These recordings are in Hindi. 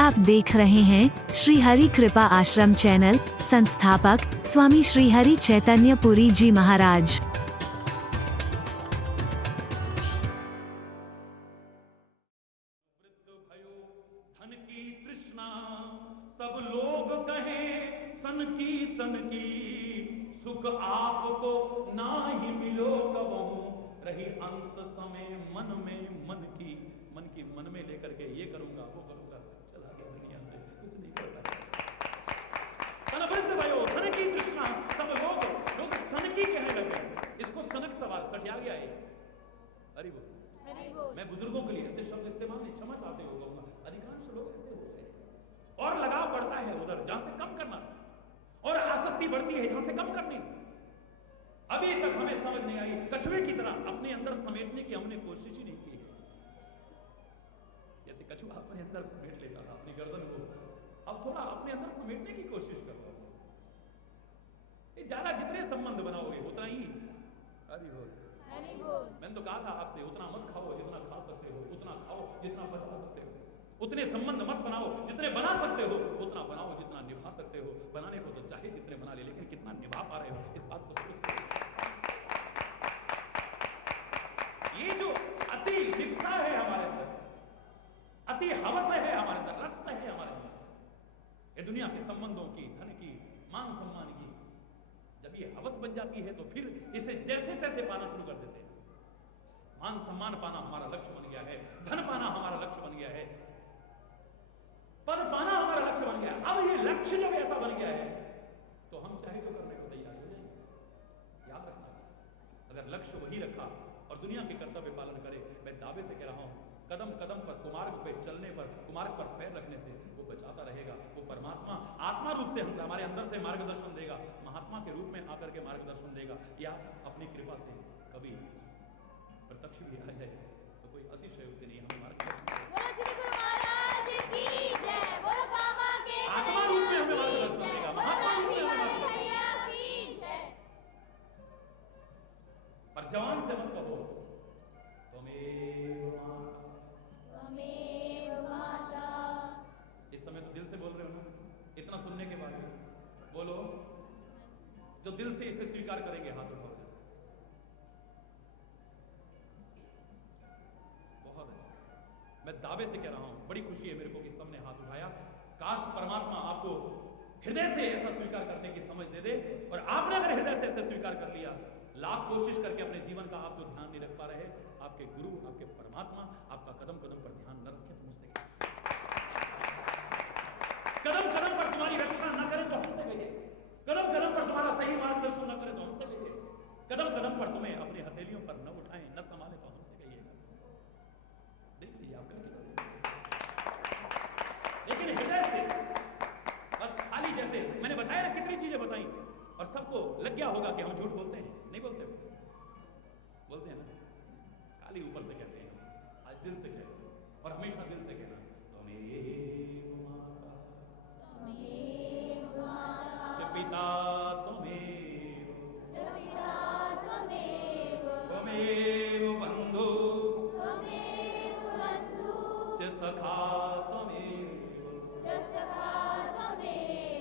आप देख रहे हैं श्री हरि कृपा आश्रम चैनल। संस्थापक स्वामी श्री हरि चैतन्य पुरी जी महाराज। धन की तृष्णा सब लोग कहें सन की सुख आपको ना ही मिलो कबहू रही अंत समय मन में लेकर के ये करूंगा वो करूंगा, चला गया दुनिया से, कुछ नहीं करता। धन वृद्ध भयो धन की तृष्णा सब लोग सन की कहने लगे। इसको सनक सवाल सटिया गया है। हरि बोल। मैं बुजुर्गों के लिए ऐसे शब्द इस्तेमाल नहीं, क्षमा चाहते हो कहूंगा, अधिकांश लोग ऐसे हो गए और लगाव बढ़ता है उधर जहां से कम करना था और आसक्ति बढ़ती है जहां से कम करनी थी। अभी तक हमें समझ नहीं आई, कछुए की तरह अपने अंदर समेटने की हमने कोशिश ही नहीं की है। जैसे कछुआ अपने अंदर समेट लेता था अपनी गर्दन को, अब थोड़ा अपने अंदर समेटने की कोशिश करो। ज्यादा जितने संबंध बनाओगे उतना ही हरि बोल। मैंने तो कहा था आपसे उतना मत खाओ जितना खा सकते हो, उतना खाओ जितना बचा सकते हो, उतने संबंध मत बनाओ जितने बना सकते हो, उतना बनाओ जितना निभा सकते हो। बनाने को तो चाहे जितने बना ले, लेकिन कितना निभा पा रहे हो इस बात को सोच। ये जो अति लिप्सा है हमारे अंदर, अति हवस है हमारे अंदर, रस है हमारे अंदर, ये दुनिया के संबंधों की, धन की, मान सम्मान की, जब ये हवस बन जाती है तो फिर इसे जैसे तैसे पाना शुरू कर देते हैं। मान सम्मान पाना हमारा लक्ष्य बन गया है, धन पाना हमारा लक्ष्य बन गया है, पद पाना हमारा लक्ष्य बन गया है। अब ये लक्ष्य जब ऐसा बन गया है तो हम चाहे जो करने को तैयार हो जाएंगे। याद रखना, अगर लक्ष्य वही रखा और दुनिया के कर्तव्य पालन करे, मैं दावे से कह रहा हूं कदम कदम पर कुमार्ग पे चलने पर, कुमार्ग पर पैर रखने से वो बचाता रहेगा। वो परमात्मा आत्मा रूप से हमारे अंदर से मार्गदर्शन देगा, महात्मा के रूप में आकर के मार्गदर्शन देगा, या अपनी कृपा से कभी प्रत्यक्ष भी आ जाए तो कोई अतिशयोक्ति नहीं, हमें मार्गदर्शन आत्मा रूप में हमें मार्गदर्शन देगा, महात्मा रूप में हमें मार्गदर्शन देगा। पर जवान से मत कहो इस समय तो दिल से बोल रहे हो ना, इतना सुनने के बाद बोलो, जो दिल से इसे स्वीकार करेंगे हाथ उठाओ। बहुत अच्छा, मैं दावे से कह रहा हूं, बड़ी खुशी है मेरे को कि सबने हाथ उठाया। काश परमात्मा आपको हृदय से ऐसा स्वीकार करने की समझ दे दे, और आपने अगर हृदय से ऐसे स्वीकार कर लिया, लाख कोशिश करके अपने जीवन का आप जो ध्यान नहीं रख पा रहे, आपके गुरु, आपके परमात्मा आपका कदम कदम पर ध्यान न रखें तो मुझसे कदम कदम पर तुम्हारी रक्षा न करें तो हमसे कहिए, कदम कदम पर तुम्हारा सही मार्गदर्शन न करें तो हमसे कहिए, कदम कदम पर तुम्हें अपनी हथेलियों पर न उठाएं, न संभाले तो हमसे कहिएगा। देख लीजिए आप करके, लेकिन हृदय से बस खाली, जैसे मैंने बताया ना कितनी चीजें बताई, और सबको लग गया होगा कि हम झूठ बोलते हैं। नहीं बोलते, बोलते हैं ना, खाली ऊपर से कहते हैं, आज दिल से कहते हैं, और हमेशा दिल से कहना, पिता त्वमेव बंधु च सखा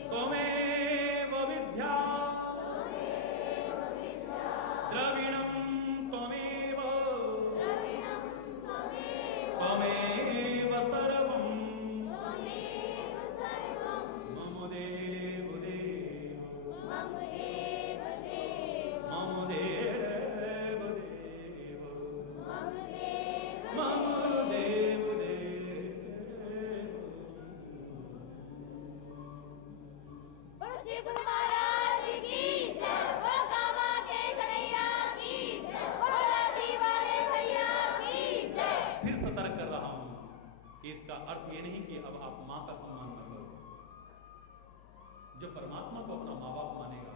त्वमेव विद्या द्रविणं त्वमेव सर्वं मम देव मम देव फिर सतर्क कर रहा हूं कि इसका अर्थ ये नहीं कि अब आप मां का सम्मान कर लो। जो परमात्मा को अपना माँ बाप मानेगा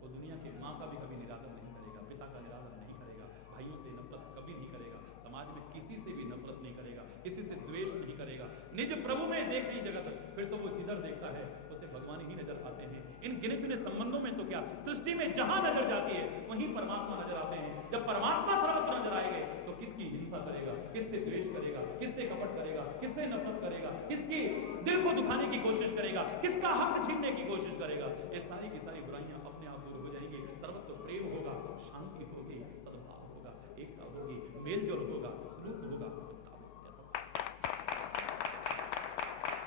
वो दुनिया के माँ का भी कभी निरादर नहीं करेगा, पिता का निरादर नहीं करेगा, भाइयों से नफरत कभी नहीं करेगा, समाज में किसी से भी नफरत नहीं करेगा, किसी से द्वेष नहीं करेगा। निज प्रभु में देखी जगत, फिर तो वो जिधर देखता है उसे भगवान ही नजर आते हैं। इन गिने चुने संबंधों में तो क्या, सृष्टि में जहां नजर जाती है वहीं परमात्मा नजर आते हैं। जब परमात्मा सर्वत्र नजर आएंगे तो किसकी हिंसा करेगा, किससे द्वेष करेगा, किससे कपट करेगा, किससे नफरत करेगा, किस किसकी दिल को दुखाने की कोशिश करेगा, किसका हक छीनने की कोशिश करेगा। ये सारी की सारी बुराइयां अपने आप दूर हो जाएंगी। सर्वत्र प्रेम होगा, शांति होगी, सद्भाव होगा, एकता होगी, मेलजोल होगा, सलूक होगा।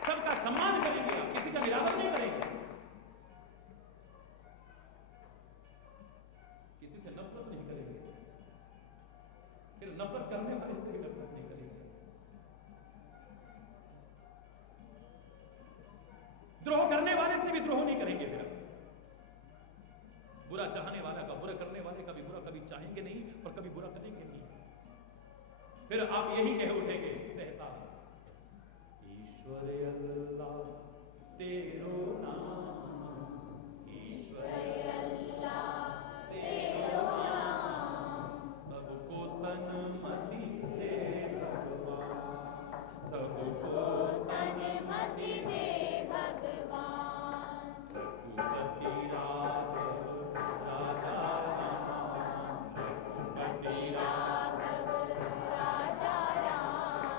सबका सम्मान करेंगे, आप किसी का निरादर नहीं करेंगे, किसी से नफरत नहीं करेंगे, फिर नफरत करने वाले से भी नफरत नहीं करेंगे, द्रोह करने वाले से भी द्रोह नहीं करेंगे। फिर बुरा चाहने वाला का, बुरा करने वाले का भी बुरा कभी चाहेंगे नहीं और कभी बुरा करेंगे नहीं। फिर आप यही कह उठेंगे सहसा, ईश्वर अल्लाह तेरो नाम, ईश्वर अल्लाह तेरो नाम, सबको सन्मति दे भगवान, सबको सन्मति दे भगवान। रघुपति राघव राजा राम, रघुपति राघव राजा राम,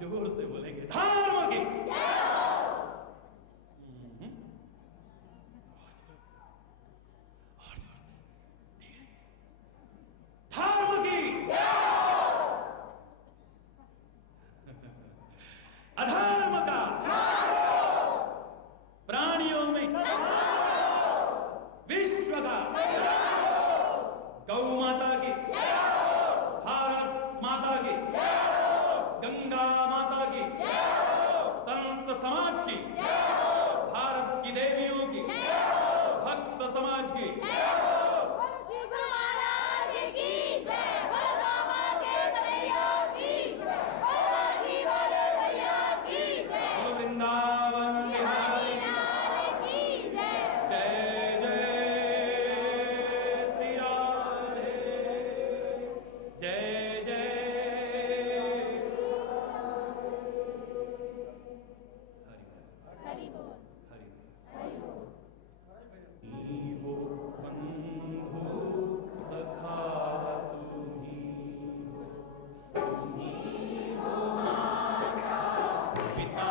जोर से बोलेंगे धर्म की धर्म की अधर्म का प्राणियों में विश्व का गौ माता की भारत माता की गंगा माता की संत समाज की भारत की देवियों की भक्त समाज की वृंदावन बिहारी जय जय श्री राधे जय जय हरि बोल हरि हो बंधु सखा तुम्ही हो माता पिता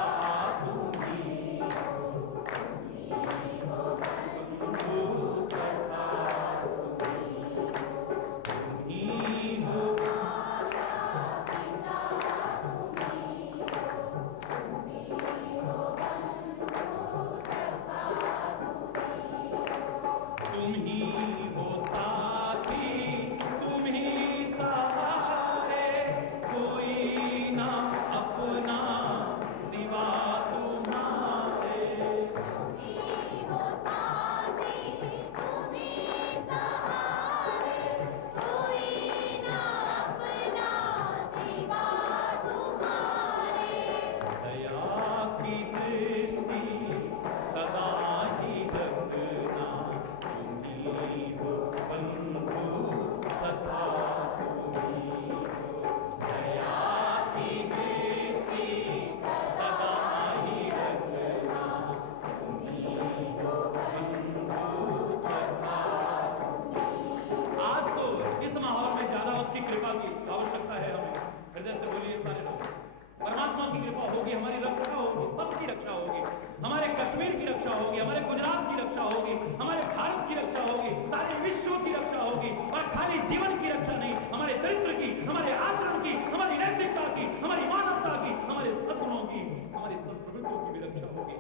हमारे कश्मीर की रक्षा होगी, हमारे गुजरात की रक्षा होगी, हमारे भारत की रक्षा होगी, सारे विश्व की रक्षा होगी। और खाली जीवन की रक्षा नहीं, हमारे चरित्र की, हमारे आचरण की, हमारी नैतिकता की, हमारी मानवता की, हमारे सद्गुणों की, हमारी सत्प्रवृत्तियों की भी रक्षा होगी।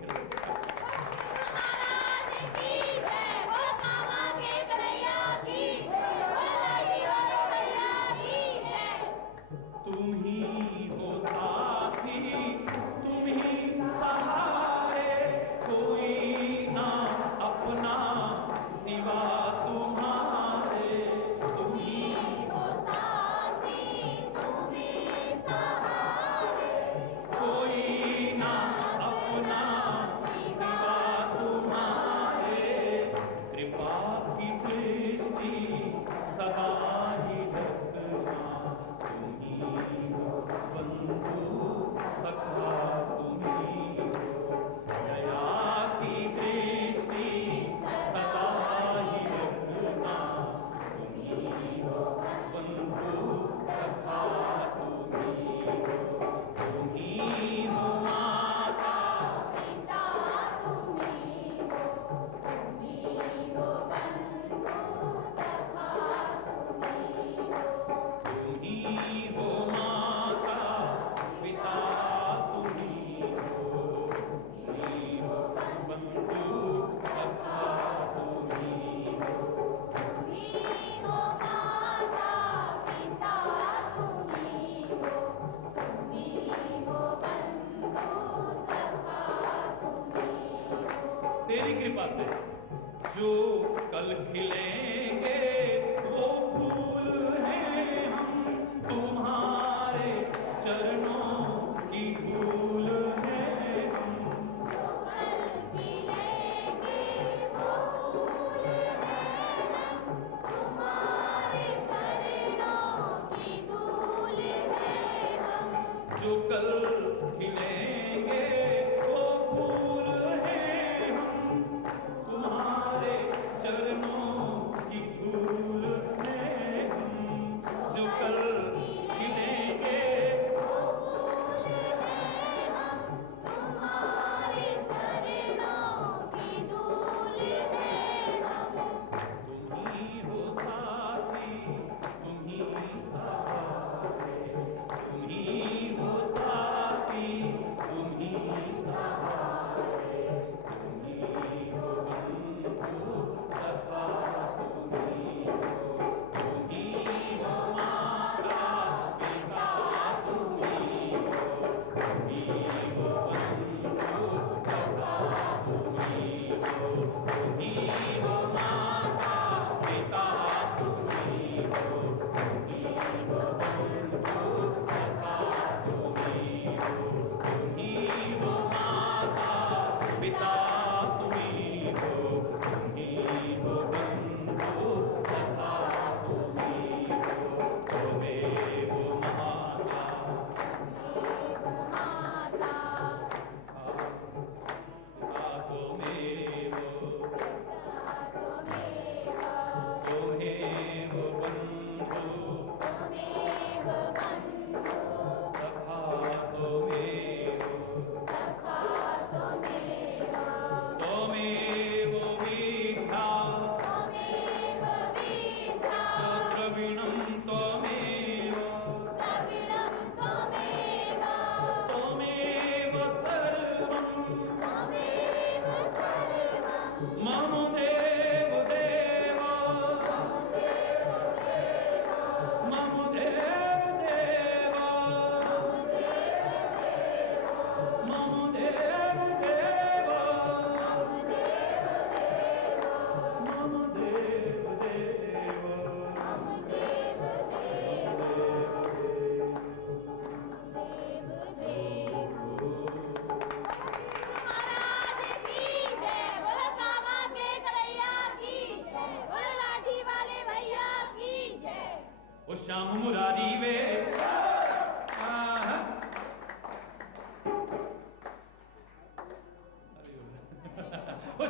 तुम ही हो साथी, तुम ही सहारे, कोई ना अपना सिवा तुम्हारे। तुम ही हो साथी, तुम ही सहारे, कोई ना अपना सिवा तुम्हारे। कृपा की दृष्टि सदा ही रखना, तुम ही हो बंधु सखा, तुम ही हो दया की दृष्टि सदा ही रखना, तुम ही हो बंधु सखा, तुम ही हो माता पिता, तुम ही हो बंधु सखा, तुम ही हो माता पिता, तुम ही हो बंधु सखा, तुम ही हो माता पिता, तुम ही हो बंधु सखा, तुम ही। तेरी कृपा से जो कल खिलेंगे वो फूल हैं हम, तुम्हारे चरणों की धूल हैं हम। जो कल खिलेंगे वो फूल हैं हम, तुम्हारे चरणों की धूल हैं हम। जो कल खिलेंगे वो फूल हैं हम, तुम्हारे चरणों की धूल हैं हम। जो कल खिलेंगे वो फूल हैं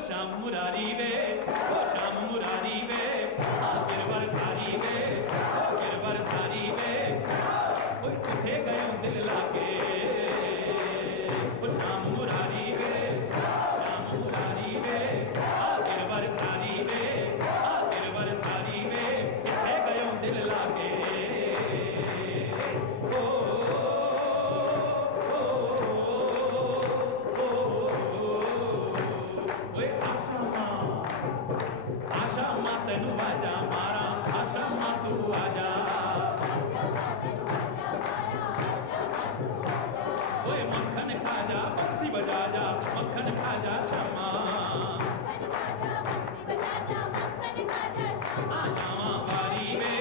श्याम मुरारी वे, ओ श्याम मुरारी वे, गिरवर धारी वे, ओ गिरवर धारी वे, ओ किथे गयो दिल लागे, ओ श्याम मुरारी वे, श्याम मुरारी वे, गिरवर धारी वे, गिरवर धारी वे, किथे गयो दिल लागे। तेनू आजा मारा आशा मा तू आजा, ओए मक्खन खा जा बंसी बजा जा, मक्खन खा जा श्यामा, आ जावा बारी वे,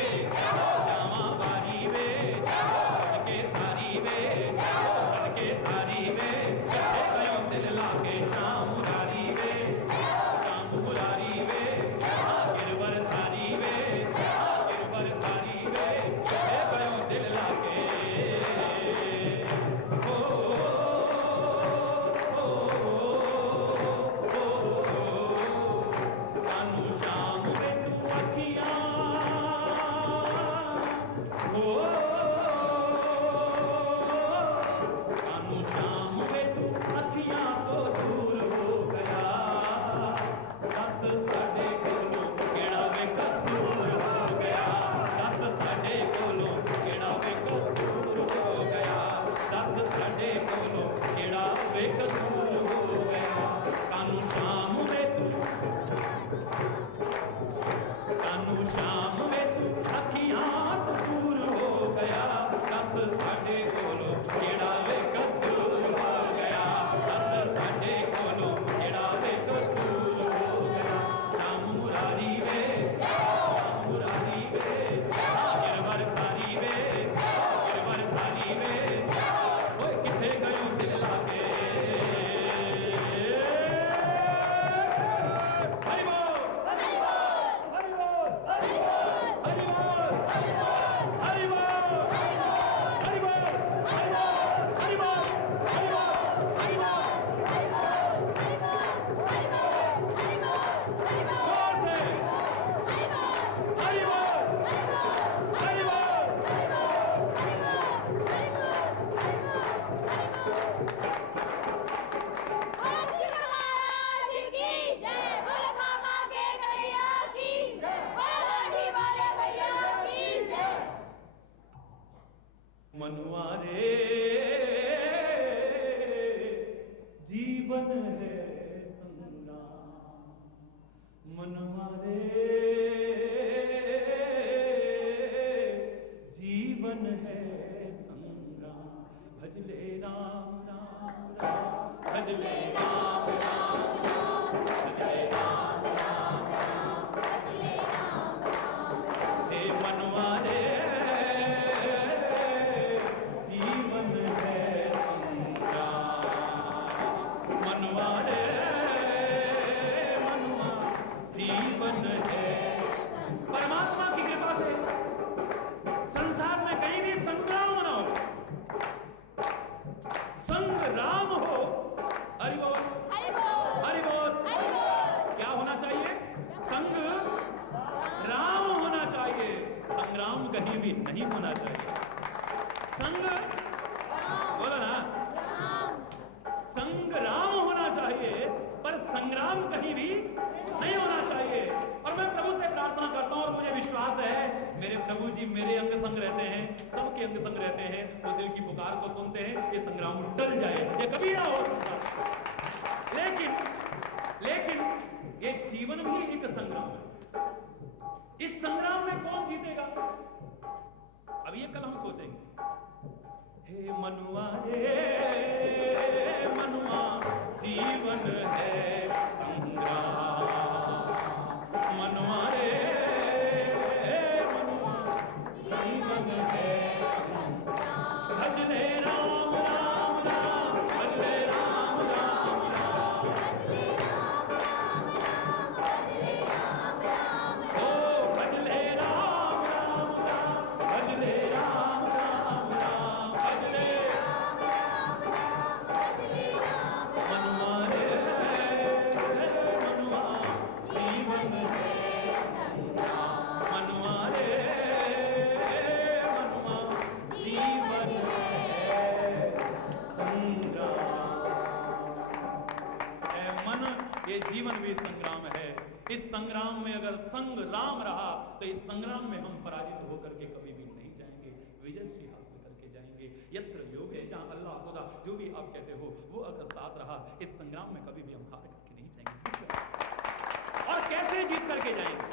जावा बारी वे, सदके सारी वे, सदके सारी वे, किथे गयो दिल लागे श्याम मुरारी वे, श्याम मुरारी वे, गिरवर धारी वे, गिरवर धारी वे, किथे गयो दिल लागे। कानू श्याम वे तू अखियां, कानू श्याम वे तू अखियां तो दूर हो गया, दस साडे कोलों केड़ा वे कसूर हो गया, दस साडे कोलों केड़ा वे कसूर हो गया, दस साडे कोलों केड़ा वे कसूर हो गया। कानू श्याम वे तू, कानू श्याम वे तू अखियां तो दूर हो गया, दस साडे कोलों केड़ा वे कसूर हो गया, दस साडे कोलों केड़ा वे कसूर हो गया। श्याम मुरारी वे, श्याम मुरारी वे, गिरवर धारी वे, गिरवर धारी वे, ओए किथे गयो दिल लागे। हरि बोल, हरि बोल, हरि बोल, हरि बोल, हरि बोल, हरि बोल, हरि बोल, हरि बोल, हरि बोल, जोर से हरि बोल, हरि बोल। मनुआ रे जीवन है संग्राम, मनुआ रे जीवन है संग्राम, भजले राम राम राम, भजले राम राम राम, भजले राम राम राम, भजले राम राम राम, हे मनुआ रे जीवन है संग्राम, मनुआ रे मनुआ जीवन है। परमात्मा की कृपा से संसार में कहीं भी संग्राम ना हो, संग्राम हो। हरि बोल, हरि बोल, हरि बोल, हरि बोल। क्या होना चाहिए? संग राम होना चाहिए, संग्राम कहीं भी नहीं होना चाहिए। संग बोलो ना, संग्राम होना चाहिए पर संग्राम कहीं भी नहीं होना चाहिए। और मैं प्रभु से प्रार्थना करता हूं और मुझे विश्वास है मेरे प्रभु जी मेरे अंग संग रहते हैं, सबके अंग संग रहते हैं, वो दिल की पुकार को सुनते हैं। ये संग्राम टल जाए, ये कभी ना हो सकता। लेकिन ये जीवन भी एक संग्राम है। इस संग्राम में कौन जीतेगा, अब ये कल हम सोचेंगे। हे मनुआ रे मनुआ जीवन है संग्राम, मनुआ रे मनुआ जीवन है संग्राम, भजले राम राम राम, भजले राम राम राम, भजले राम राम राम, भजले राम राम राम, ओ भजले राम राम राम, भजले राम राम राम, भजले राम राम जीवन भी संग्राम है। इस संग्राम में अगर संग्राम रहा तो इस संग्राम में हम पराजित होकर के कभी भी नहीं जाएंगे, विजयश्री हासिल करके जाएंगे। यत्र योग है, जहाँ अल्लाह खुदा जो भी आप कहते हो वो अगर साथ रहा, इस संग्राम में कभी भी हम हार करके नहीं जाएंगे। और कैसे जीत करके जाएंगे?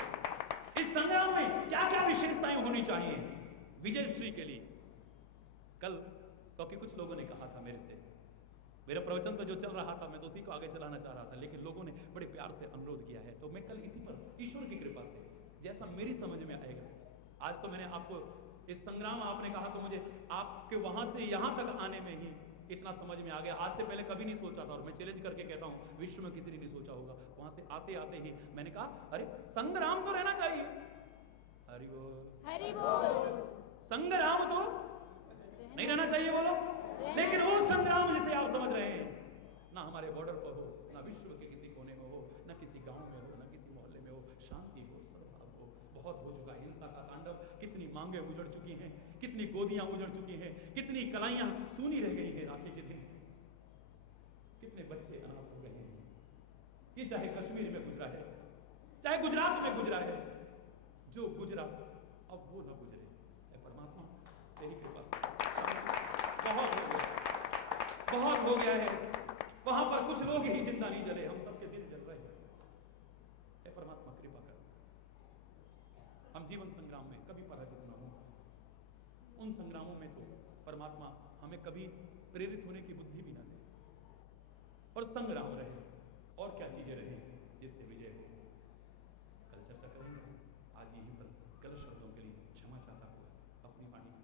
इस संग्राम में क्या क्या विशेषताएं होनी चाहिए विजयश्री के लिए? कल क्योंकि कुछ लोगों ने कहा था मेरे से, मेरा प्रवचन तो जो चल रहा था मैं तो उसी को आगे चलाना चाह रहा था, लेकिन लोगों ने बड़े प्यार से अनुरोध किया है, तो मैं कल इसी पर ईश्वर की कृपा से जैसा मेरी समझ में आएगा। आज तो मैंने आपको इस संग्राम आपने कहा तो मुझे आपके वहां से यहां तक आने में ही इतना समझ में आ गया। आज से पहले कभी नहीं सोचा था, और मैं चैलेंज करके कहता हूं विश्व में किसी ने नहीं सोचा होगा। वहां से आते आते ही मैंने कहा अरे संग्राम तो रहना चाहिए। हरि बोल, हरि बोल। संग्राम तो नहीं रहना चाहिए बोलो। लेकिन वो संग्राम जिसे आप समझ रहे हैं, ना हमारे बॉर्डर पर हो, ना विश्व के किसी कोने में हो, ना किसी गांव में हो, ना किसी मोहल्ले में हो, शांति हो, सद्भाव हो। बहुत हो चुका है हिंसा का तांडव, कितनी मांगे उजड़ चुकी हैं, कितनी गोदियां उजड़ चुकी हैं, कितनी कलाइयां सूनी रह गई हैं राखी के दिन, कितने बच्चे अनाथ हो गए हैं। ये चाहे कश्मीर में गुजरा है, चाहे गुजरात में गुजरा है, जो गुजरा अब वो न गुजरे। परमात्मा तेरी कृपा से बहुत हो गया, बहुत हो गया है। वहां पर कुछ लोग ही जिंदा नहीं जले, हम सबके दिल जल रहे हैं। परमात्मा कृपा कर, हम जीवन संग्राम में कभी पराजित न हो। उन संग्रामों में तो परमात्मा हमें कभी प्रेरित होने की बुद्धि भी ना दे, और संग्राम रहे और क्या चीजें रहे जिससे विजय हो। कल चर्चा करेंगे। आज यहीं पर गलत शब्दों के लिए क्षमा चाहता हुआ अपनी वाणी को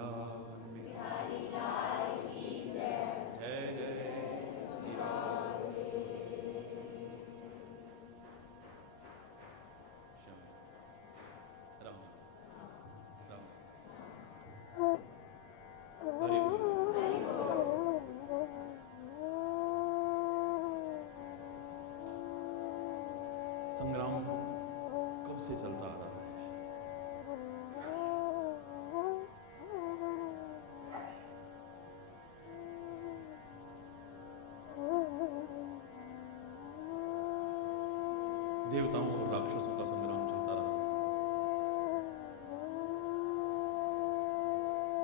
वृंदावन बिहारी लाल की जय। जय जय श्री राम। राम राम हरि बोल। संग्राम कब से चलता आ रहा है? देवताओं और राक्षसों का संग्राम चलता रहा।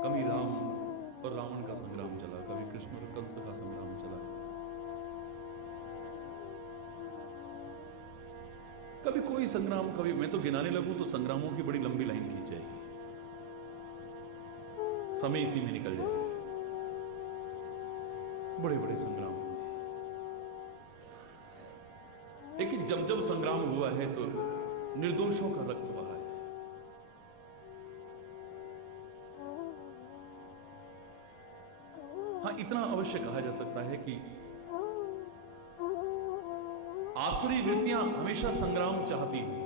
कभी राम और रावण का संग्राम चला, कभी कृष्ण और कंस का संग्राम चला, कभी कोई संग्राम, कभी मैं तो गिनाने लगूं तो संग्रामों की बड़ी लंबी लाइन खींच जाएगी, समय इसी में निकल जाएगा। बड़े बड़े संग्राम हुए, लेकिन जब जब संग्राम हुआ है तो निर्दोषों का रक्त बहा है। हां, इतना अवश्य कहा जा सकता है कि आसुरी वृत्तियां हमेशा संग्राम चाहती हैं,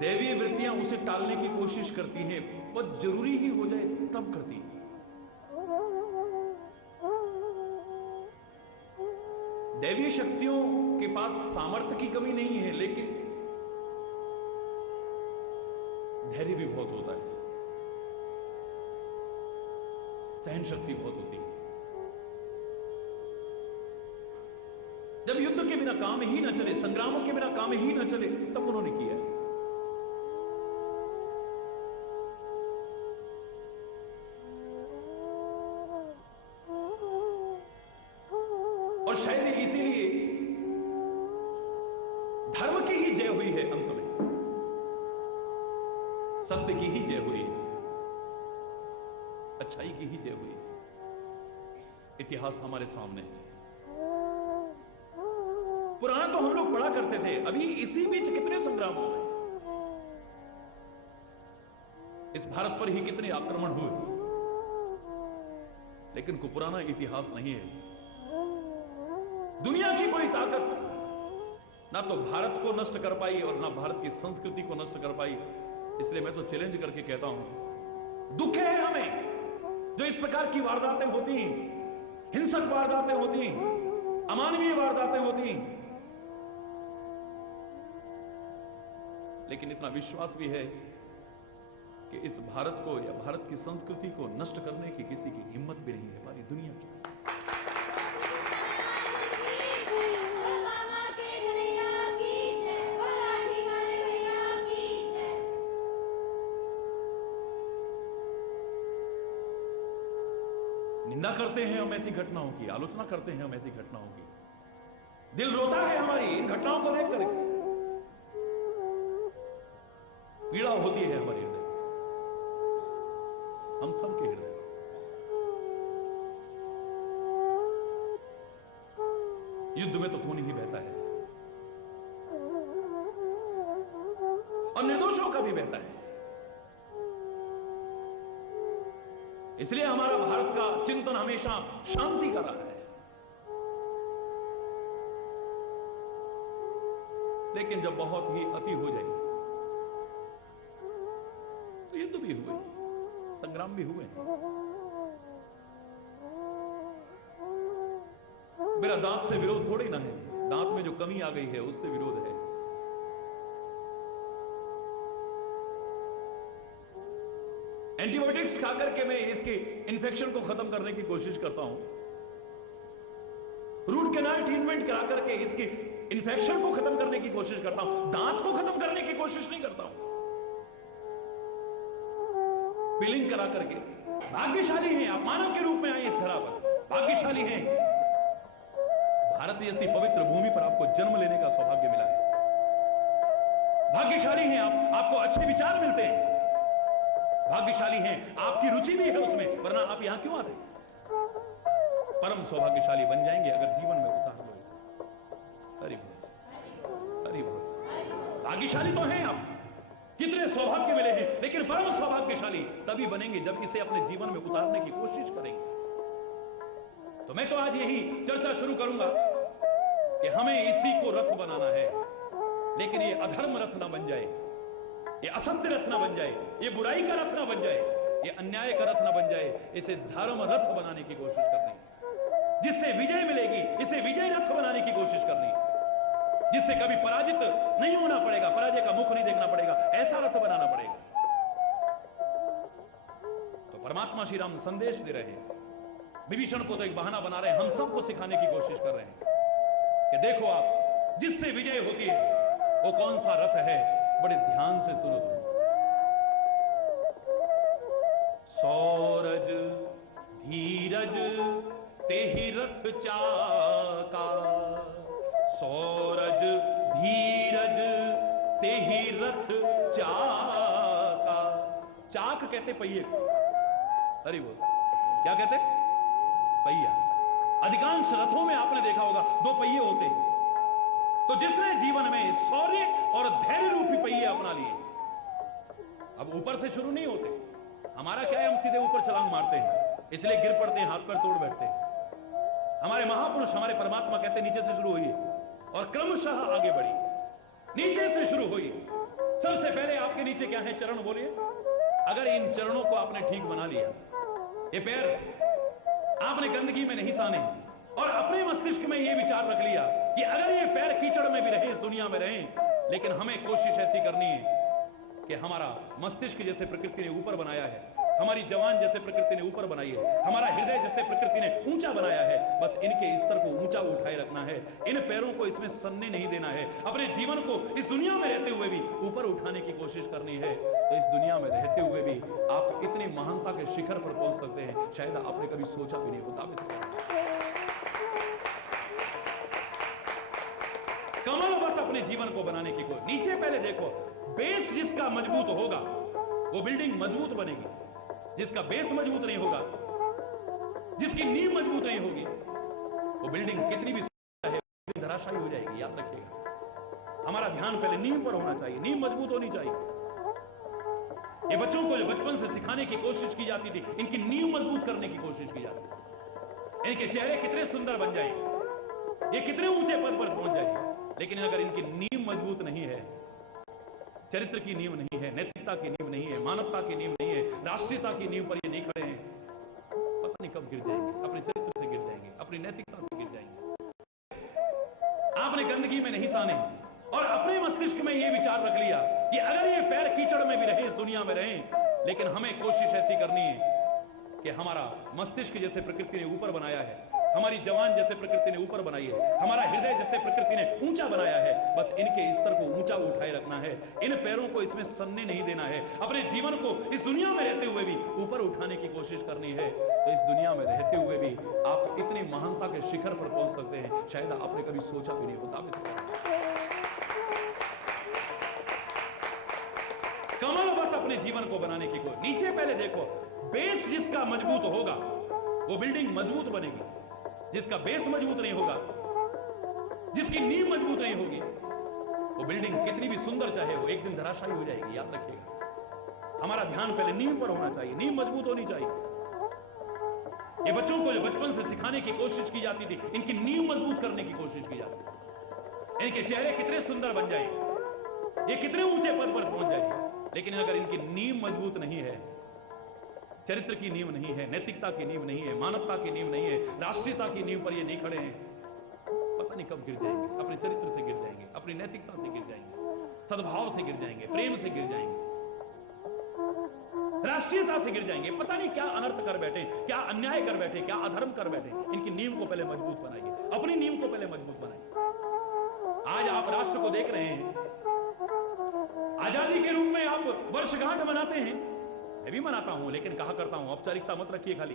दैवीय वृत्तियां उसे टालने की कोशिश करती हैं, बहुत जरूरी ही हो जाए तब करती हैं। दैवीय शक्तियों के पास सामर्थ्य की कमी नहीं है, लेकिन धैर्य भी बहुत होता है, सहन शक्ति बहुत होती है। जब युद्ध के बिना काम ही ना चले, संग्रामों के बिना काम ही ना चले, तब उन्होंने किया है। और शायद इसीलिए धर्म की ही जय हुई है, अंत में सत्य की ही जय हुई है, अच्छाई की ही जय हुई है। इतिहास हमारे सामने है। पुराना तो हम लोग पढ़ा करते थे, अभी इसी बीच कितने संग्राम हो गए, इस भारत पर ही कितने आक्रमण हुए, लेकिन कोई पुराना इतिहास नहीं है। दुनिया की कोई ताकत ना तो भारत को नष्ट कर पाई और ना भारत की संस्कृति को नष्ट कर पाई। इसलिए मैं तो चैलेंज करके कहता हूं, दुख है हमें जो इस प्रकार की वारदातें होती, हिंसक वारदातें होती, अमानवीय वारदातें होती, लेकिन इतना विश्वास भी है कि इस भारत को या भारत की संस्कृति को नष्ट करने की किसी की हिम्मत भी नहीं है, सारी दुनिया की। निंदा करते हैं हम ऐसी घटनाओं की, आलोचना करते हैं हम ऐसी घटनाओं की, दिल रोता है हमारी इन घटनाओं को देख करके, पीड़ा होती है हमारे हृदय को, हम सबके हृदय को। युद्ध में तो खून ही बहता है और निर्दोषों का भी बहता है। इसलिए हमारा भारत का चिंतन हमेशा शांति का रहा है। लेकिन जब बहुत ही अति हो जाए तो युद्ध भी हुए, संग्राम भी हुए। मेरा दांत से विरोध थोड़ी ना है, दांत में जो कमी आ गई है उससे विरोध है। एंटीबायोटिक्स खाकर के मैं इसके इन्फेक्शन को खत्म करने की कोशिश करता हूं, रूट कैनाल ट्रीटमेंट करा करके इसके इन्फेक्शन को खत्म करने की कोशिश करता हूं, दांत को खत्म करने की कोशिश नहीं करता हूं। फीलिंग करा करके भाग्यशाली हैं आप, मानव के रूप में आए इस धरा पर, भाग्यशाली हैं। भारत जैसी पवित्र भूमि पर आपको जन्म लेने का सौभाग्य मिला है। भाग्यशाली हैं आप, आपको अच्छे विचार मिलते हैं। भाग्यशाली हैं, आपकी रुचि भी है उसमें, वरना आप यहां क्यों आते? परम सौभाग्यशाली बन जाएंगे अगर जीवन में उतार लो इसे। हरि बोल, हरि बोल। भाग्यशाली तो हैं आप, कितने सौभाग्य मिले हैं, लेकिन परम सौभाग्यशाली तभी बनेंगे जब इसे अपने जीवन में उतारने की कोशिश करेंगे। तो मैं तो आज यही चर्चा शुरू करूंगा कि हमें इसी को रथ बनाना है, लेकिन ये अधर्म रथ ना बन जाए, ये असत्य रथ ना बन जाए, ये बुराई का रथ ना बन जाए, ये अन्याय का रथ ना बन जाए। इसे धर्म रथ बनाने की कोशिश करनी है, जिससे विजय मिलेगी। इसे विजय रथ बनाने की कोशिश करनी है, जिससे कभी पराजित नहीं होना पड़ेगा, पराजय का मुख नहीं देखना पड़ेगा, ऐसा रथ बनाना पड़ेगा। तो परमात्मा श्री राम संदेश दे रहे हैं, विभीषण को तो एक बहाना बना रहे हैं, हम सबको सिखाने की कोशिश कर रहे हैं कि देखो आप, जिससे विजय होती है वो कौन सा रथ है, बड़े ध्यान से सुनो तुम। सौरज धीरज तेहि रथ चाका, सौरज धीरज तेहि रथ चाका। चाक कहते पहिए को, अरे वो क्या कहते, पहिया। अधिकांश रथों में आपने देखा होगा दो पहिए होते हैं। तो जिसने जीवन में शौर्य और धैर्य रूपी पहिए अपना लिए, अब ऊपर से शुरू नहीं होते। हमारा क्या है, हम सीधे ऊपर छलांग मारते हैं, इसलिए गिर पड़ते हैं, हाथ पैर तोड़ बैठते हैं। हमारे महापुरुष, हमारे परमात्मा कहते हैं नीचे से शुरू हुई और क्रमशः आगे बढ़ी। नीचे से शुरू हुई। सबसे पहले आपके नीचे क्या है, चरण बोलिए। अगर इन चरणों को आपने ठीक बना लिया, ये पैर आपने गंदगी में नहीं साने और अपने मस्तिष्क में ये विचार रख लिया कि अगर ये पैर कीचड़ में भी रहे, इस दुनिया में रहे, लेकिन हमें कोशिश ऐसी करनी है कि हमारा मस्तिष्क जैसे प्रकृति ने ऊपर बनाया है, हमारी जवान जैसे प्रकृति ने ऊपर बनाई है, हमारा हृदय जैसे प्रकृति ने ऊंचा बनाया है, बस इनके स्तर को ऊंचा उठाए रखना है। इन पैरों को इसमें सनने नहीं देना है। अपने जीवन को इस दुनिया में रहते हुए भी ऊपर उठाने की कोशिश करनी है। तो इस दुनिया में रहते हुए भी आप इतनी महानता के शिखर पर पहुंच सकते हैं, शायद आपने कभी सोचा भी नहीं होता। कमलवत अपने जीवन को बनाने की कोशिश। नीचे पहले देखो, बेस जिसका मजबूत होगा वो बिल्डिंग मजबूत बनेगी। जिसका बेस मजबूत नहीं होगा, जिसकी नींव मजबूत नहीं होगी, वो बिल्डिंग कितनी भी है धराशायी हो जाएगी। याद रखिएगा, हमारा ध्यान पहले नींव पर होना चाहिए, नींव मजबूत होनी चाहिए। ये बच्चों को जो बचपन से सिखाने की कोशिश की जाती थी, इनकी नींव मजबूत करने की कोशिश की जाती थी। इनके चेहरे कितने सुंदर बन जाए, ये कितने ऊंचे पद पर पहुंच जाए, लेकिन अगर इनकी नींव मजबूत नहीं है, चरित्र की नींव नहीं है, नैतिकता की नींव नहीं है, मानवता की नींव नहीं है, राष्ट्रीयता की नींव पर ये नहीं खड़े हैं, पता नहीं कब गिर जाएंगे, अपने चरित्र से गिर जाएंगे, अपनी नैतिकता से गिर जाएंगे। आपने गंदगी में नहीं साने और अपने मस्तिष्क में ये विचार रख लिया कि अगर ये पैर कीचड़ में भी रहे, इस दुनिया में रहे, लेकिन हमें कोशिश ऐसी करनी है कि हमारा मस्तिष्क जैसे प्रकृति ने ऊपर बनाया है, हमारी जवान जैसे प्रकृति ने ऊपर बनाई है, हमारा हृदय जैसे प्रकृति ने ऊंचा बनाया है, बस इनके स्तर को ऊंचा उठाए रखना है। इन पैरों को इसमें सनने नहीं देना है। अपने जीवन को इस दुनिया में रहते हुए भी ऊपर उठाने की कोशिश करनी है। तो इस दुनिया में रहते हुए भी आप इतनी महानता के शिखर पर पहुंच सकते हैं, शायद आपने कभी सोचा भी नहीं होता। कमलवत अपने जीवन को बनाने की कोशिश। नीचे पहले देखो, बेस जिसका मजबूत होगा वो बिल्डिंग मजबूत बनेगी। जिसका बेस मजबूत नहीं होगा, जिसकी नींव मजबूत नहीं होगी, वो बिल्डिंग कितनी भी सुंदर चाहे हो, एक दिन धराशायी हो जाएगी। याद रखिएगा, हमारा ध्यान पहले नींव पर होना चाहिए, नींव मजबूत होनी चाहिए। ये बच्चों को जो बचपन से सिखाने की कोशिश की जाती थी, इनकी नींव मजबूत करने की कोशिश की जाती थी। इनके चेहरे कितने सुंदर बन जाए, ये कितने ऊंचे पद पर पहुंच जाए, लेकिन अगर इनकी नींव मजबूत नहीं है, चरित्र की नींव नहीं है, नैतिकता की नींव नहीं है, मानवता की नींव नहीं है, राष्ट्रीयता की नींव पर ये नहीं खड़े हैं, पता नहीं कब गिर जाएंगे, अपने चरित्र से गिर जाएंगे, अपनी नैतिकता से गिर जाएंगे, सद्भाव से गिर जाएंगे, प्रेम से गिर जाएंगे, राष्ट्रीयता से गिर जाएंगे। पता नहीं क्या अनर्थ कर बैठे, क्या अन्याय कर बैठे, क्या अधर्म कर बैठे। इनकी नींव को पहले मजबूत बनाइए, अपनी नींव को पहले मजबूत बनाइए। आज आप राष्ट्र को देख रहे हैं, आजादी के रूप में आप वर्षगांठ मनाते हैं, मैं भी मनाता हूं, लेकिन कहा करता हूं औपचारिकता मत रखिए खाली।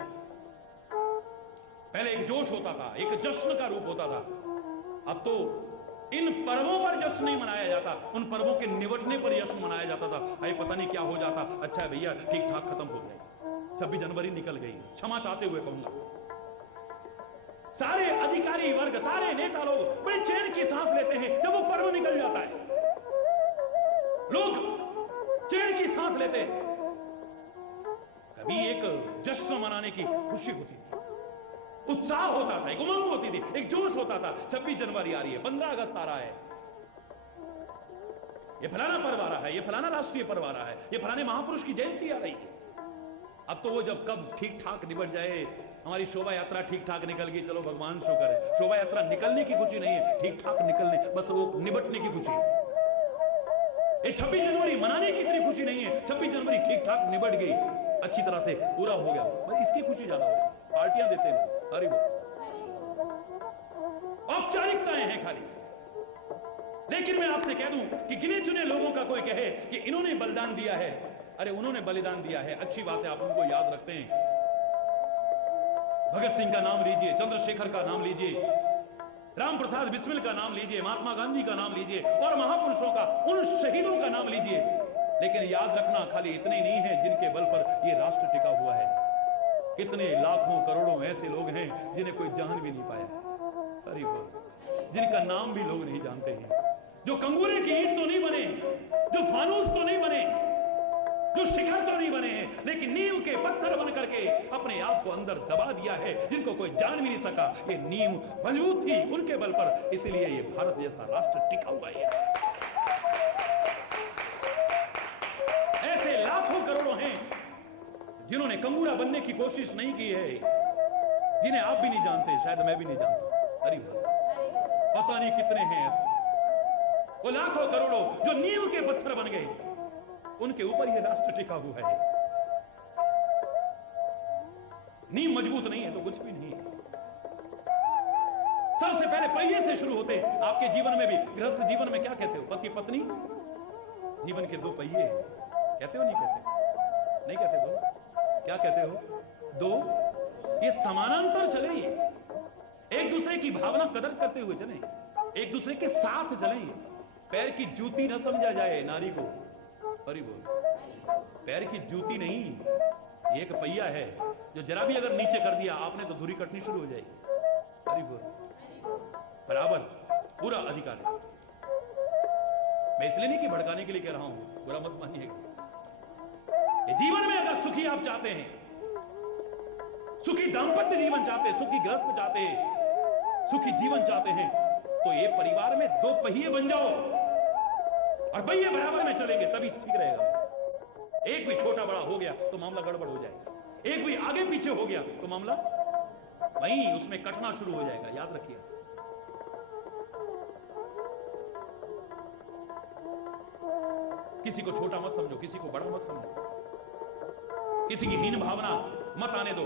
पहले एक जोश होता था, एक जश्न का रूप होता था। अब तो इन पर्वों पर जश्न नहीं मनाया जाता, उन पर्वों के निवटने पर जश्न मनाया जाता था। हाय पता नहीं क्या हो जाता, अच्छा भैया ठीक ठाक खत्म हो गए, 26 जनवरी निकल गई, क्षमा चाहते हुए कहूंगा। सारे अधिकारी वर्ग, सारे नेता लोग बड़े चैन की सांस लेते हैं जब वो पर्व निकल जाता है। लोग चैन की सांस लेते, कभी एक जश्न मनाने की खुशी होती थी, उत्साह होता था, एक उमंग होती थी, एक जोश होता था। 26 जनवरी आ रही है, 15 अगस्त आ रहा है, ये फलाना पर्व आ रहा है, ये फलाना राष्ट्रीय पर्व आ रहा है, ये फलाने महापुरुष की जयंती आ रही है। अब तो वो जब कब ठीक ठाक निबट जाए, हमारी शोभा यात्रा ठीक ठाक निकल गई, चलो भगवान शुक्र है। शोभा यात्रा निकलने की खुशी नहीं है, ठीक ठाक निकलने, बस वो निबटने की खुशी है। ये 26 जनवरी मनाने की इतनी खुशी नहीं है, 26 जनवरी ठीक ठाक निबट गई, अच्छी तरह से पूरा हो गया, बस इसकी खुशी ज्यादा हो रही है। पार्टियां देते हैं, हरि बोल, औपचारिकताएं हैं खाली। लेकिन मैं आपसे कह दूं कि गिने चुने लोगों का कोई कहे कि इन्होंने बलिदान दिया है, अरे उन्होंने बलिदान दिया है, अच्छी बात है, आप उनको याद रखते हैं। भगत सिंह का नाम लीजिए, चंद्रशेखर का नाम लीजिए, राम प्रसाद बिस्मिल का नाम लीजिए, महात्मा गांधी का नाम लीजिए, और महापुरुषों का, उन शहीदों का नाम लीजिए। लेकिन याद रखना, खाली इतने नहीं है जिनके बल पर यह राष्ट्र टिका हुआ है। कितने लाखों करोड़ों ऐसे लोग हैं जिन्हें कोई जान भी नहीं पाया है, हरि बोल, जिनका नाम भी लोग नहीं जानते हैं, जो कंगूरे की ईंट तो नहीं बने, जो फानूस तो नहीं बने, जो शिखर तो नहीं बने हैं, लेकिन नींव के पत्थर बन करके अपने आप को अंदर दबा दिया है, जिनको कोई जान भी नहीं सका। ये नींव मजबूत थी उनके बल पर, इसलिए ये भारत जैसा राष्ट्र टिका हुआ है। ऐसे लाखों करोड़ों हैं जिन्होंने कंगूरा बनने की कोशिश नहीं की है, जिन्हें आप भी नहीं जानते, शायद मैं भी नहीं जानता, अरे पता नहीं कितने हैं ऐसे, वो लाखों करोड़ों जो नींव के पत्थर बन गए, उनके ऊपर यह राष्ट्र टिका हुआ है। नींव मजबूत नहीं है तो कुछ भी नहीं है। सबसे पहले पहिए से शुरू होते। आपके जीवन में भी, गृहस्थ जीवन में क्या कहते हो, पति पत्नी जीवन के दो पहिए हैं, कहते हो नहीं कहते, नहीं कहते, बोलो क्या कहते हो, दो, ये समानांतर चले, ये एक दूसरे की भावना कदर करते हुए चले, एक दूसरे के साथ चले। ये पैर की जूती न समझा जाए नारी को, हरि बोल, पैर की जूती नहीं, ये एक पहिया है जो जरा भी अगर नीचे कर दिया आपने तो धुरी कटनी शुरू हो जाएगी, हरि बोल, बराबर पूरा अधिकार है। मैं इसलिए नहीं कि भड़काने के लिए कह रहा हूं, बुरा मत मानिएगा। ये जीवन में अगर सुखी आप चाहते हैं, सुखी दांपत्य जीवन चाहते, सुखी गृहस्थ चाहते, सुखी जीवन चाहते हैं, तो ये परिवार में दो पहिए बन जाओ और पहिए बराबर में चलेंगे, तभी ठीक रहेगा। एक भी छोटा बड़ा हो गया तो मामला गड़बड़ हो जाएगा, एक भी आगे पीछे हो गया तो मामला वहीं उसमें कटना शुरू हो जाएगा, याद रखिए। किसी को छोटा मत समझो, किसी को बड़ा मत समझो, किसी की हीन भावना मत आने दो,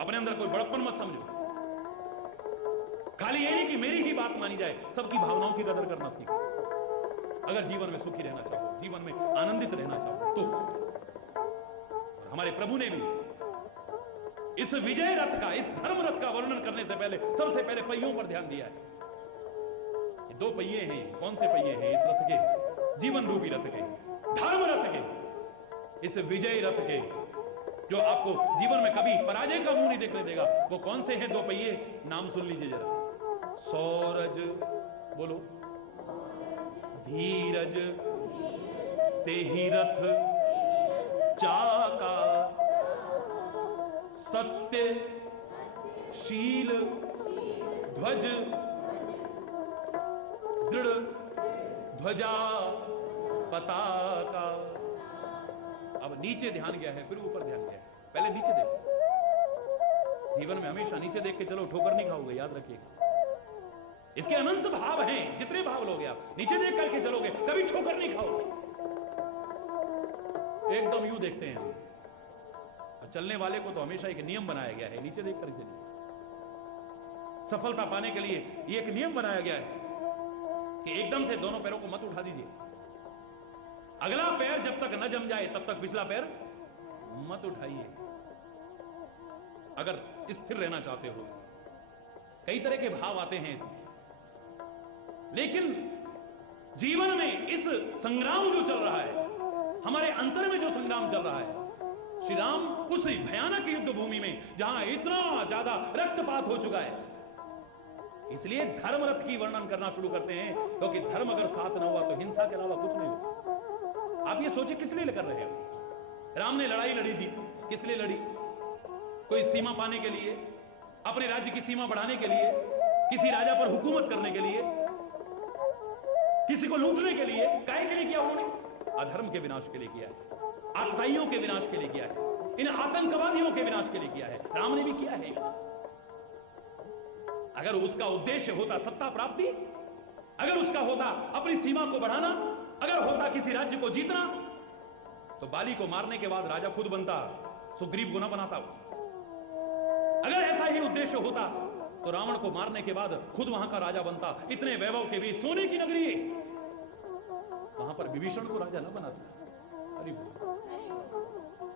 अपने अंदर कोई बड़प्पन मत समझो। खाली ये नहीं कि मेरी ही बात मानी जाए, सबकी भावनाओं की कदर करना सीखो। अगर जीवन में सुखी रहना चाहो, जीवन में आनंदित रहना चाहो तो। और हमारे प्रभु ने भी इस विजय रथ का, इस धर्म रथ का वर्णन करने से पहले सबसे पहले पहियों पर ध्यान दिया है। ये दो पहिए हैं, कौन से पहिए हैं इस रथ के, जीवन रूपी रथ के, धर्म रथ के, इस विजय रथ के, जो आपको जीवन में कभी पराजय का मुंह नहीं देखने देगा। वो कौन से हैं दो पहिए, नाम सुन लीजिए जरा। सौरज, बोलो, धीरज तेहि रथ चाका, सत्य शील ध्वज, दृढ़ ध्वजा पताका। अब नीचे ध्यान गया है, फिर ऊपर ध्यान गया है, पहले नीचे देखो। जीवन में हमेशा नीचे देख के चलो, ठोकर नहीं खाओगे, याद रखिएगा। इसके अनंत भाव हैं, जितने भाव लोगे आप, नीचे देख करके चलोगे कभी ठोकर नहीं खाओगे। एकदम यूं देखते हैं हम, और चलने वाले को तो हमेशा एक नियम बनाया गया है, नीचे देख कर चलिए। सफलता पाने के लिए ये एक नियम बनाया गया है कि एकदम से दोनों पैरों को मत उठा दीजिए। अगला पैर जब तक न जम जाए तब तक पिछला पैर मत उठाइए, अगर स्थिर रहना चाहते हो। कई तरह के भाव आते हैं इसमें, लेकिन जीवन में इस संग्राम जो चल रहा है, हमारे अंतर में जो संग्राम चल रहा है, श्री राम उस भयानक युद्ध भूमि में जहां इतना ज्यादा रक्तपात हो चुका है, इसलिए धर्म रथ की वर्णन करना शुरू करते हैं, क्योंकि धर्म अगर साथ न हुआ तो हिंसा के अलावा कुछ नहीं होगा। आप ये सोचिए किस लिए कर रहे हैं? राम ने लड़ाई लड़ी थी, किस लिए लड़ी? कोई सीमा पाने के लिए, अपने राज्य की सीमा बढ़ाने के लिए, किसी राजा पर हुकूमत करने के लिए, किसी को लूटने के लिए। काहे के लिए किया उन्होंने? अधर्म के विनाश के लिए किया है, आतताइयों के विनाश के लिए किया है, इन आतंकवादियों के विनाश के लिए किया है। राम ने भी किया है। अगर उसका उद्देश्य होता सत्ता प्राप्ति, अगर उसका होता अपनी सीमा को बढ़ाना, अगर होता किसी राज्य को जीतना, तो बाली को मारने के बाद राजा खुद बनता, सुग्रीव को ना बनाता। अगर ऐसा ही उद्देश्य होता तो रावण को मारने के बाद खुद वहां का राजा बनता। इतने वैभव के बीच, सोने की नगरी है, वहां पर विभीषण को राजा न बनाता। अरे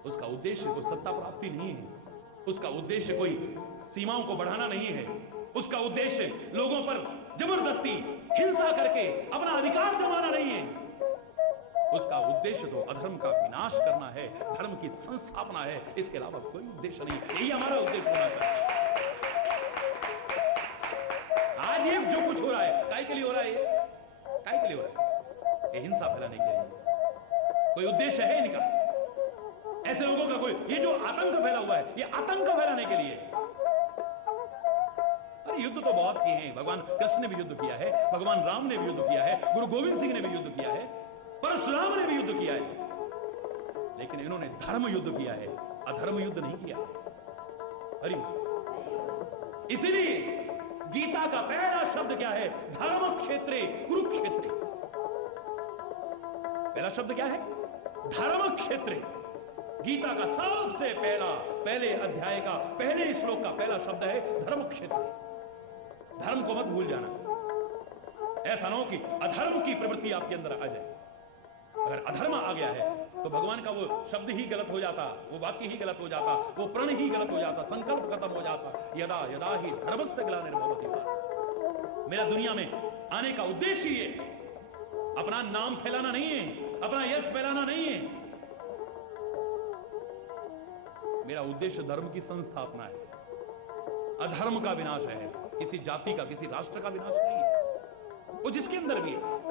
उसका उद्देश्य कोई सत्ता प्राप्ति नहीं है, उसका उद्देश्य कोई सीमाओं को बढ़ाना नहीं है, उसका उद्देश्य लोगों पर जबरदस्ती हिंसा करके अपना अधिकार जमाना नहीं है। उसका उद्देश्य तो अधर्म का विनाश करना है, धर्म की संस्थापना है, इसके अलावा कोई उद्देश्य नहीं। यही हमारा उद्देश्य होना चाहिए। आज ये जो कुछ हो रहा है, काय के लिए हो रहा है? ये काय के लिए हो रहा है? ये हिंसा फैलाने के लिए। कोई उद्देश्य है इनका? ऐसे लोगों का कोई, ये जो आतंक फैला हुआ है, ये आतंक फैलाने के लिए। अरे युद्ध तो बहुत किए हैं, भगवान कृष्ण ने भी युद्ध किया है, भगवान राम ने भी युद्ध किया है, गुरु गोविंद सिंह ने भी युद्ध किया है, परशुराम ने भी युद्ध किया है, लेकिन इन्होंने धर्म युद्ध किया है, अधर्म युद्ध नहीं किया। अरे इसीलिए गीता का पहला शब्द क्या है? धर्म क्षेत्रे कुरुक्षेत्रे। पहला शब्द क्या है? धर्म क्षेत्रे। गीता का सबसे पहले अध्याय का पहले श्लोक का पहला शब्द है धर्म क्षेत्र। धर्म को मत भूल जाना। ऐसा ना हो कि अधर्म की प्रवृत्ति आपके अंदर आ जाए। अगर अधर्म आ गया है तो भगवान का वो शब्द ही गलत हो जाता, वो वाक्य ही गलत हो जाता, वो प्रण ही गलत हो जाता, संकल्प खत्म हो जाता। यदा यदा ही धर्मस्य ग्लानिर्भवति। मेरा दुनिया में आने का उद्देश्य ये अपना नाम फैलाना नहीं है, अपना यश फैलाना नहीं है। मेरा उद्देश्य धर्म की संस्थापना है, अधर्म का विनाश है। किसी जाति का, किसी राष्ट्र का विनाश नहीं है, वो जिसके अंदर भी है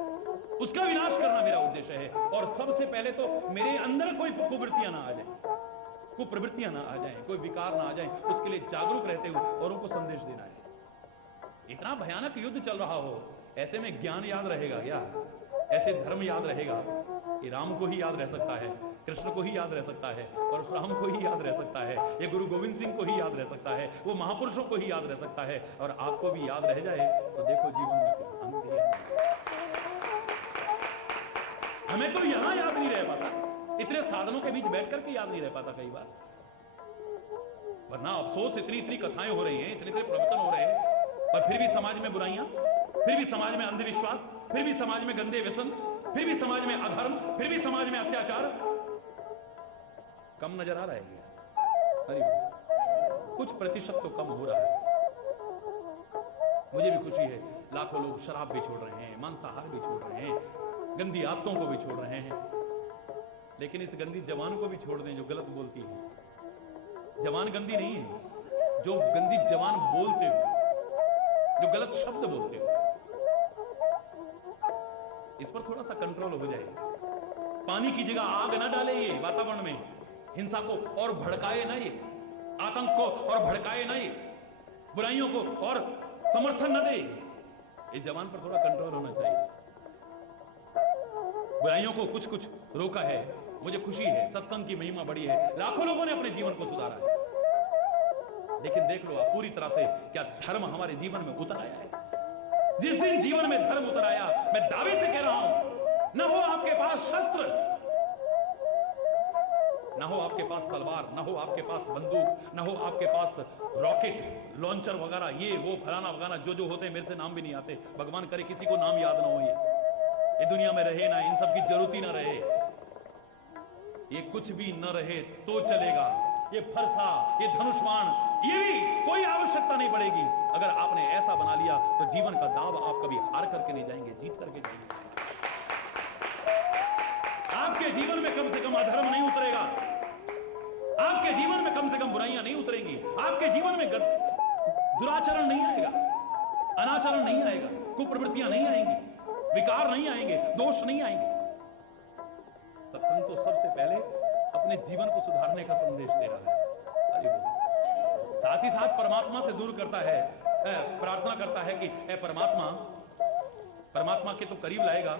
उसका विनाश करना मेरा उद्देश्य है। और सबसे पहले तो मेरे अंदर कोई कुवृत्तियां ना आ जाएं, कुप्रवृत्तियां ना आ जाएं, कोई विकार ना आ जाएं, उसके लिए जागरूक रहते हुए औरों को संदेश देना है। इतना भयानक युद्ध चल रहा हो, ऐसे में ज्ञान याद रहेगा क्या? ऐसे धर्म याद रहेगा कि राम को ही याद रह सकता है, कृष्ण को ही याद रह सकता है, परशुराम को ही याद रह सकता है, ये गुरु गोविंद सिंह को ही याद रह सकता है, वो महापुरुषों को ही याद रह सकता है, और आपको भी याद रह जाए तो देखो जीवन में फिर अंत ही है। हमें तो यहां याद नहीं रह पाता, इतने साधनों के बीच बैठ करके याद नहीं रह पाता कई बार। वरना अफसोस, इतनी इतनी कथाएं हो रही हैं, इतने इतने प्रवचन हो रहे हैं, पर फिर भी समाज में बुराइयां, फिर भी समाज में अंधविश्वास, फिर भी समाज में गंदे व्यसन, फिर भी समाज में अधर्म, फिर भी समाज में अत्याचार कम नजर आ रहा है। अरे कुछ प्रतिशत तो कम हो रहा है। मुझे भी खुशी है, लाखों लोग शराब भी छोड़ रहे हैं, मांसाहार भी छोड़ रहे हैं, गंदी आदतों को भी छोड़ रहे हैं। लेकिन इस गंदी जवान को भी छोड़ दें जो गलत बोलती है। जवान गंदी नहीं है, जो गंदी जवान बोलते हो, जो गलत शब्द बोलते हो, इस पर थोड़ा सा कंट्रोल हो जाए। पानी की जगह आग ना डाले ये वातावरण में, हिंसा को और भड़काए ना, ये आतंक को और भड़काए ना, ये बुराइयों को और समर्थन न दे। इस जवान पर थोड़ा कंट्रोल होना चाहिए। बुराइयों को कुछ कुछ रोका है, मुझे खुशी है, सत्संग की महिमा बड़ी है, लाखों लोगों ने अपने जीवन को सुधारा है। लेकिन देख लो आप पूरी तरह से क्या धर्म हमारे जीवन में उतर आया है? जिस दिन जीवन में धर्म उतर आया, मैं दावे से कह रहा हूं, न हो आपके पास शस्त्र, न हो आपके पास तलवार, न हो आपके पास बंदूक, न हो आपके पास रॉकेट लॉन्चर वगैरह, ये वो फलाना वगैरह जो जो होते हैं, मेरे से नाम भी नहीं आते, भगवान करे किसी को नाम याद ना हो। ये दुनिया में रहे ना, इन सब की जरूरत ही ना रहे, ये कुछ भी न रहे तो चलेगा। ये फरसा, ये धनुष्मान, ये भी कोई आवश्यकता नहीं पड़ेगी। अगर आपने ऐसा बना लिया तो जीवन का दाव आप कभी हार करके नहीं जाएंगे, जीत करके जाएंगे। आपके जीवन में कम से कम अधर्म नहीं उतरेगा, आपके जीवन में कम से कम बुराइयां नहीं उतरेंगी, आपके जीवन में दुराचरण नहीं आएगा, अनाचरण नहीं आएगा, कुप्रवृत्तियां नहीं आएंगी, विकार नहीं आएंगे, दोष नहीं आएंगे। अपने जीवन को सुधारने का संदेश दे रहा है। अरे बोल। साथ ही साथ परमात्मा से दूर करता है, प्रार्थना करता है कि ए परमात्मा, परमात्मा के तो करीब लाएगा।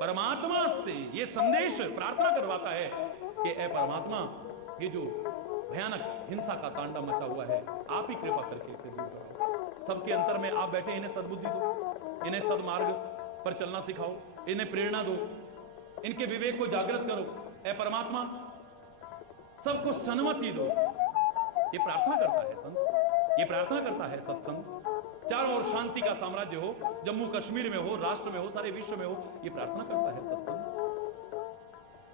परमात्मा से ये संदेश प्रार्थना करवाता है कि ए परमात्मा, ये जो भयानक हिंसा का तांडव मचा हुआ है, आप ही कृपा करके इसे दूर करो। सबके अंतर में आप बैठे, इन्हें सद्बुद्धि दो, इन्हें सदमार्ग पर चलना सिखाओ, इन्हें प्रेरणा दो, इनके विवेक को जागृत करो। ए परमात्मा, सबको सन्मति दो। ये प्रार्थना करता है संत, ये प्रार्थना करता है सत्संग। चारों ओर शांति का साम्राज्य हो, जम्मू कश्मीर में हो, राष्ट्र में हो, सारे विश्व में हो, ये प्रार्थना करता है सत्संग।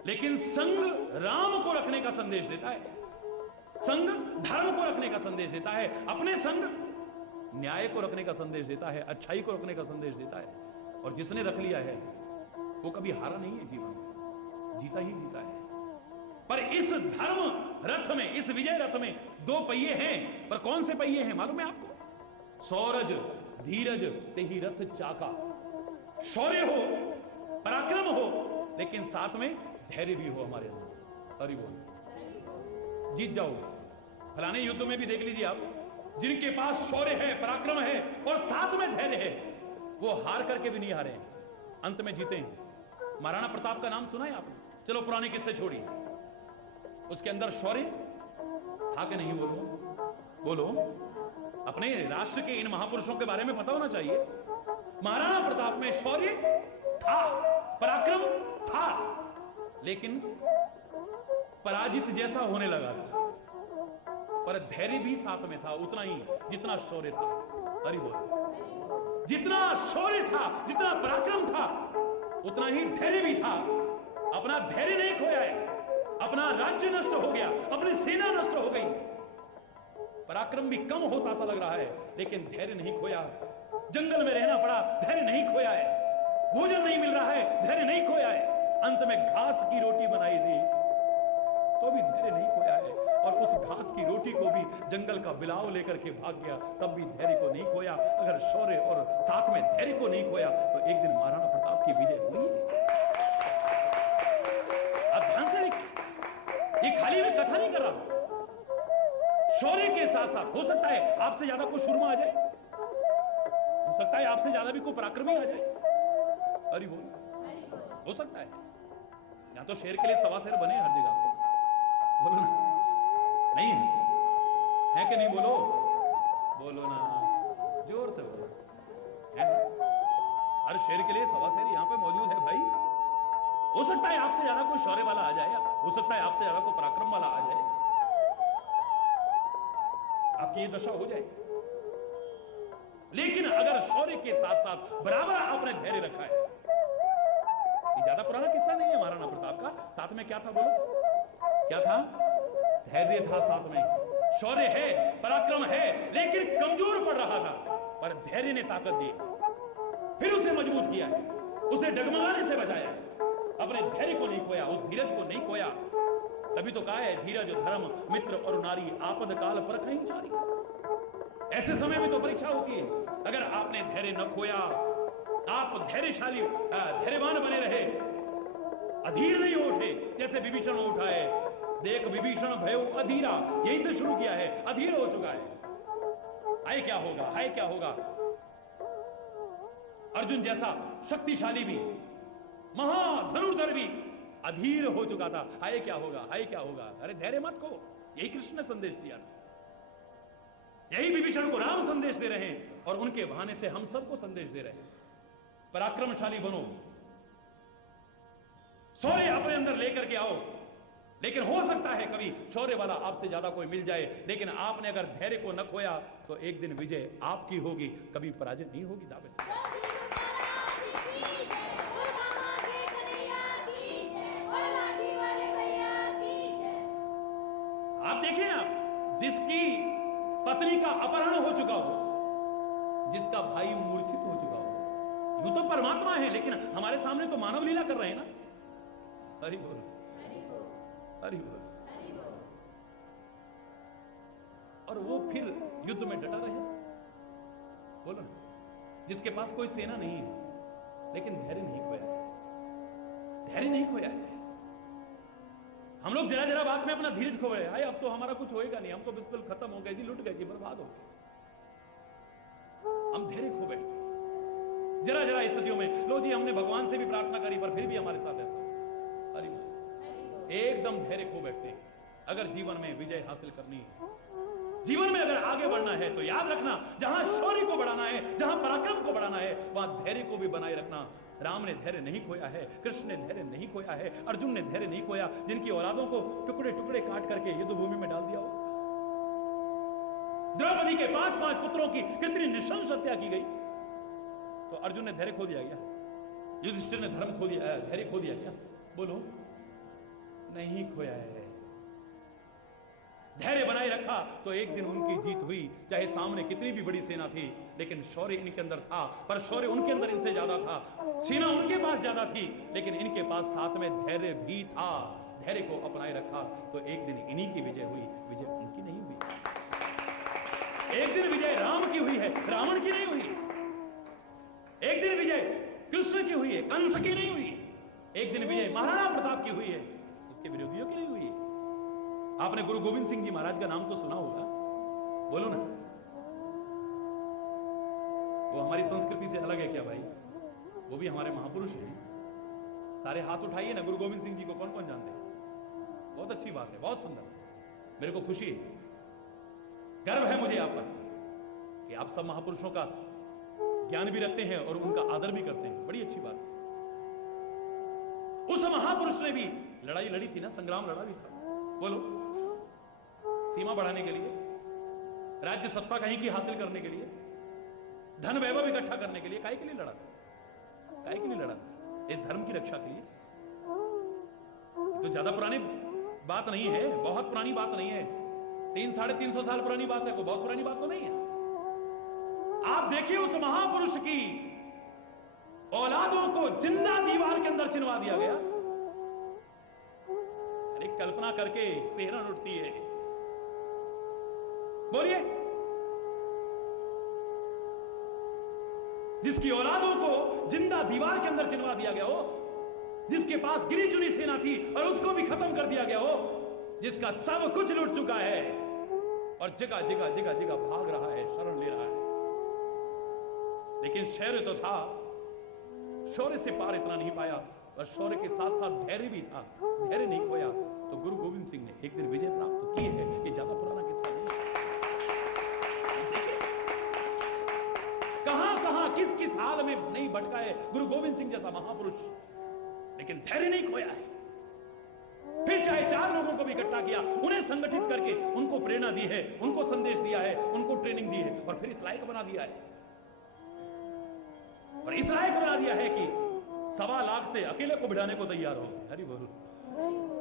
लेकिन संग राम को रखने का संदेश देता है, संग धर्म को रखने का संदेश देता है, अपने संग न्याय को रखने का संदेश देता है, अच्छाई को रखने का संदेश देता है। और जिसने रख लिया है वो कभी हारा नहीं है जीवन में, जीता ही जीता है। पर इस धर्म रथ में, इस विजय रथ में दो पहिए हैं, पर कौन से पहिए हैं मालूम है आपको? सौरज धीरज तेहि रथ चाका। शौर्य हो, पराक्रम हो, लेकिन साथ में धैर्य भी हो हमारे अंदर। हरि बोल। जीत जाओगे। फलाने युद्ध में भी देख लीजिए आप, जिनके पास शौर्य है, पराक्रम है और साथ में धैर्य है, वो हार करके भी नहीं हारे हैं, अंत में जीते हैं। महाराणा प्रताप का नाम सुना है आपने? चलो पुराने किस्से छोड़िए, उसके अंदर शौर्य था कि नहीं? बोलो बोलो। अपने राष्ट्र के इन महापुरुषों के बारे में पता होना चाहिए। महाराणा प्रताप में शौर्य था, पराक्रम था, लेकिन पराजित जैसा होने लगा था। पर धैर्य भी साथ में था, उतना ही जितना शौर्य था। हरि बोल। जितना शौर्य था, जितना पराक्रम था, उतना ही धैर्य भी था। अपना धैर्य नहीं खोया है, अपना राज्य नष्ट हो गया, अपनी सेना नष्ट हो गई, पराक्रम भी कम होता सा लग रहा है, लेकिन धैर्य नहीं खोया। जंगल में रहना पड़ा, धैर्य नहीं खोया है। भोजन नहीं मिल रहा है, धैर्य नहीं खोया है। अंत में घास की रोटी बनाई थी तो भी धैर्य नहीं खोया है, और उस घास की रोटी को भी जंगल का बिलाव लेकर के भाग गया, तब भी धैर्य को नहीं खोया। अगर शौर्य और साथ में धैर्य को नहीं खोया तो एक दिन महाराणा प्रताप की विजय हुई है। आप ध्यान से देखिए, ये खाली मैं कथा नहीं कर रहा हूं। शौर्य के साथ साथ हो सकता है आपसे ज्यादा कोई शुरमा आ जाए, हो सकता है आपसे ज्यादा भी कोई पराक्रमी आ जाए। अरे बोल, हो सकता है। या तो शेर के लिए सवा शेर बने हर जगह पे, बोलो ना, नहीं है कि नहीं? बोलो बोलो ना, जोर से बोलो, है ना? हर शेर के लिए सवा शेर यहां पे मौजूद है भाई। हो सकता है आपसे ज्यादा कोई शौर्य वाला आ जाए, हो सकता है आपसे ज्यादा कोई पराक्रम वाला आ जाए, आपकी ये दशा हो जाए। लेकिन अगर शौर्य के साथ साथ बराबर आपने धैर्य रखा है, ये ज्यादा पुराना किस्सा नहीं है महाराणा प्रताप का। साथ में क्या था बोलो? क्या था? धैर्य था साथ में। शौर्य है, पराक्रम है, लेकिन कमजोर पड़ रहा था, पर धैर्य ने ताकत दी, फिर उसे मजबूत किया है, उसे डगमगाने से बचाया है। अपने धैर्य को नहीं खोया, उस धीरज को नहीं खोया। तभी तो कहा है, धीरज धर्म मित्र और नारी आपद काल परखहि चारी। ऐसे समय में तो परीक्षा होती है। अगर आपने धैर्य न खोया, आप धैर्यशाली धैर्यवान बने रहे, अधीर नहीं उठे जैसे विभीषण उठा है। देख विभीषण भयो अधीरा, यही से शुरू किया है, अधीर हो चुका है। हाय क्या होगा, हाय क्या होगा। अर्जुन जैसा शक्तिशाली भी, महाधनुर्धर भी अधीर हो चुका था। हाय क्या होगा, हाय क्या होगा। अरे धैर्य मत खो, यही कृष्ण ने संदेश दिया था, यही विभीषण को राम संदेश दे रहे हैं, और उनके बहाने से हम सबको संदेश दे रहे हैं। पराक्रमशाली बनो, शौर्य अपने अंदर लेकर के आओ। लेकिन हो सकता है कभी शौर्य वाला आपसे ज्यादा कोई मिल जाए, लेकिन आपने अगर धैर्य को न खोया तो एक दिन विजय आपकी होगी, कभी पराजित नहीं होगी। दावे से आप देखें, आप जिसकी पत्नी का अपहरण हो चुका हो, जिसका भाई मूर्छित हो चुका हो, यूं तो परमात्मा है, लेकिन हमारे सामने तो मानव लीला कर रहे हैं ना। हरि बोल, हरि बोल। और वो फिर युद्ध में डटा रहे। बोलो ना, जिसके पास कोई सेना नहीं है, लेकिन धैर्य नहीं खोया है, धैर्य नहीं खोया है। हम लोग जरा जरा बात में अपना धीरज खो गए, हाय अब तो हमारा कुछ होएगा नहीं, हम तो बिल्कुल खत्म हो गए जी, लुट गए जी, बर्बाद हो गए। हम धैर्य खो बैठते हैं जरा जरा स्थितियों में। लो जी हमने भगवान से भी प्रार्थना करी पर फिर भी हमारे साथ ऐसा, अरे एकदम धैर्य खो बैठते हैं। अगर जीवन में विजय हासिल करनी है, जीवन में अगर आगे बढ़ना है, तो याद रखना जहां शौर्य को बढ़ाना है, जहां पराक्रम को बढ़ाना है, वहां धैर्य को भी बनाए रखना। राम ने धैर्य नहीं खोया है, कृष्ण ने धैर्य नहीं खोया है, अर्जुन ने धैर्य नहीं खोया, जिनकी औलादों को टुकड़े टुकड़े काट करके युद्ध भूमि में डाल दिया हो। द्रौपदी के 5 पुत्रों की कितनी नृशंस हत्या की गई, तो अर्जुन ने धैर्य खो दिया क्या? युधिष्ठिर ने धर्म खो दिया, धैर्य खो दिया क्या? बोलो, नहीं खोया है। धैर्य बनाए रखा तो एक दिन उनकी जीत हुई, चाहे सामने कितनी भी बड़ी सेना थी, लेकिन शौर्य इनके अंदर था, पर शौर्य उनके अंदर इनसे ज्यादा था। सेना उनके पास ज्यादा थी, लेकिन इनके पास साथ में धैर्य भी था। धैर्य को अपनाए रखा तो एक दिन इन्हीं की विजय हुई, विजय उनकी नहीं हुई। एक दिन विजय राम की हुई है, रावण की नहीं हुई। एक दिन विजय कृष्ण की हुई है, कंस की नहीं हुई। एक दिन विजय महाराणा प्रताप की हुई है, उसके विरोधियों की नहीं हुई है। आपने गुरु गोविंद सिंह जी महाराज का नाम तो सुना होगा, बोलो ना। वो हमारी संस्कृति से अलग है क्या भाई? वो भी हमारे महापुरुष हैं। सारे हाथ उठाइए ना, गुरु गोविंद सिंह जी को कौन कौन जानते हैं? बहुत अच्छी बात है, बहुत सुंदर, मेरे को खुशी है, गर्व है मुझे आप पर कि आप सब महापुरुषों का ज्ञान भी रखते हैं और उनका आदर भी करते हैं। बड़ी अच्छी बात है। उस महापुरुष ने भी लड़ाई लड़ी थी ना, संग्राम लड़ा भी था। बोलो, सीमा बढ़ाने के लिए, राज्य सत्ता कहीं की हासिल करने के लिए, धन वैभव इकट्ठा करने के लिए, काहे के लिए लड़ा था? काहे के लिए लड़ा था? इस धर्म की रक्षा के लिए। तो ज्यादा पुरानी बात नहीं है, बहुत पुरानी बात नहीं है, 300-350 साल पुरानी बात है, कोई बहुत पुरानी बात तो नहीं है। आप देखिए उस महापुरुष की औलादों को जिंदा दीवार के अंदर चिनवा दिया गया। अरे कल्पना करके सिहरन उठती है। बोलिए, जिसकी औलादों को जिंदा दीवार के अंदर चिनवा दिया गया हो, जिसके पास गिनी चुनी सेना थी और उसको भी खत्म कर दिया गया हो, जिसका सब कुछ लूट चुका है और जगह जगह जगह जगह भाग रहा है, शरण ले रहा है। लेकिन शौर्य तो था, शौर्य से पार इतना नहीं पाया, और शौर्य के साथ साथ धैर्य भी था, धैर्य नहीं खोया। तो गुरु गोविंद सिंह ने एक दिन विजय प्राप्त की है। ये ज्यादा पुराना किस्सा नहीं है। कहां कहां किस किस हाल में नहीं भटका है गुरु गोविंद सिंह जैसा महापुरुष, लेकिन धैर्य नहीं खोया है। फिर चाहे 4 लोगों को भी इकट्ठा किया, उन्हें संगठित करके उनको प्रेरणा दी है, उनको संदेश दिया है, उनको ट्रेनिंग दी है, और फिर इस लायक बना दिया है। और इस लायक बना दिया है कि 1.25 लाख से अकेले को बिठाने को तैयार हो गए। हरि बोलो,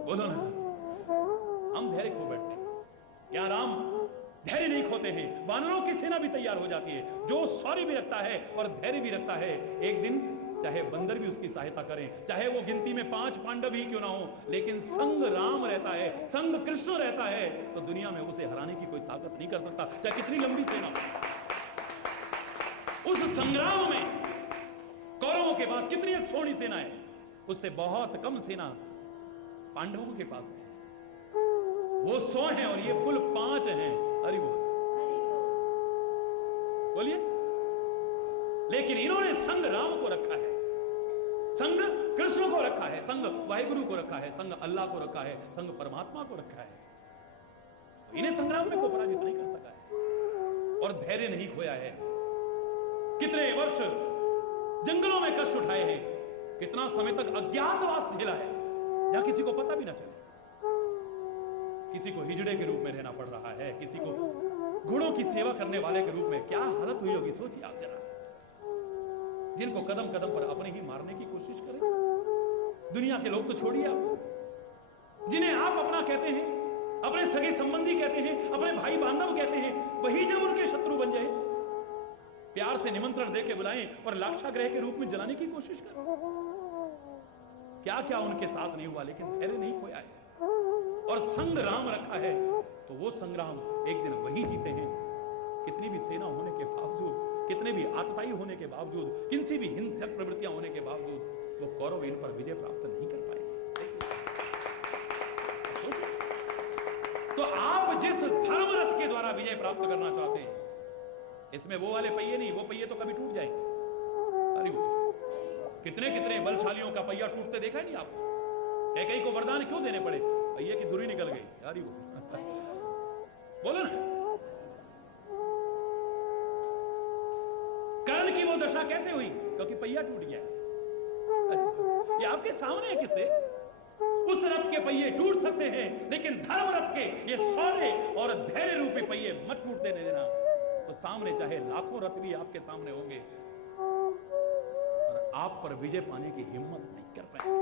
बोलो ना। हम धैर्य खो बैठते हैं, क्या राम धैर्य नहीं खोते हैं। वानरों की सेना भी तैयार हो जाती है, जो शौर्य भी रखता है और धैर्य भी रखता है। एक दिन चाहे बंदर भी उसकी सहायता करें, चाहे वो गिनती में 5 पांडव ही क्यों ना हो, लेकिन संग राम रहता है, संग कृष्ण रहता है, तो दुनिया में उसे हराने की कोई ताकत नहीं कर सकता, चाहे कितनी लंबी सेना हो। उस संग्राम में कौरवों के पास कितनी अक्षौणी सेना है, उससे बहुत कम सेना पांडवों के पास है। वो 100 हैं और ये कुल 5 हैं। अरे बोलिए, लेकिन इन्होंने संग राम को रखा है, संग कृष्ण को रखा है, संग वाहिगुरु को रखा है, संग अल्लाह को रखा है, संग परमात्मा को रखा है। इन्हें संग्राम में कोई पराजित नहीं कर सका है, और धैर्य नहीं खोया है। कितने वर्ष जंगलों में कष्ट उठाए हैं, कितना समय तक अज्ञातवास झेला है, जहां किसी को पता भी ना चले। किसी को हिजड़े के रूप में रहना पड़ रहा है, किसी को घोड़ों की सेवा करने वाले के रूप में। क्या हालत हुई होगी सोचिए आप जरा, जिनको कदम कदम पर अपने ही मारने की कोशिश करें। दुनिया के लोग तो छोड़िए आप, जिन्हें आप अपना कहते हैं, अपने सगे संबंधी कहते हैं, अपने भाई बांधव कहते हैं, वही जब उनके शत्रु बन जाए, प्यार से निमंत्रण देके बुलाएं और लाक्षागृह के रूप में जलाने की कोशिश करें। क्या क्या उनके साथ नहीं हुआ, लेकिन धैर्य नहीं खोया है और संग राम रखा है। तो वो संग्राम एक दिन वही जीते हैं। कितनी भी सेना होने के बावजूद, कितने भी आतताई होने के बावजूद, किसी भी हिंसक प्रवृत्तियां होने के बावजूद, वो कौरव इन पर विजय प्राप्त नहीं कर पाए। तो आप जिस धर्म रथ के द्वारा विजय प्राप्त करना चाहते हैं, इसमें वो वाले पहिए नहीं, वो पहिए तो कभी टूट जाएंगे। अरे कितने कितने बलशालियों का पहिया टूटते देखा नहीं आपने? कैकेयी को वरदान क्यों देने पड़े? पहिए की धुरी निकल गई। अरे बोलो ना, कर्ण की वो दशा कैसे हुई? क्योंकि पहिया टूट गया। ये आपके सामने है। किससे? उस रथ के पहिए टूट सकते हैं, लेकिन धर्म रथ के ये शौर्य और धैर्य रूपी पहिए मत टूटने देना। तो सामने चाहे लाखों रथ भी आपके सामने होंगे और आप पर विजय पाने की हिम्मत नहीं कर पाएंगे।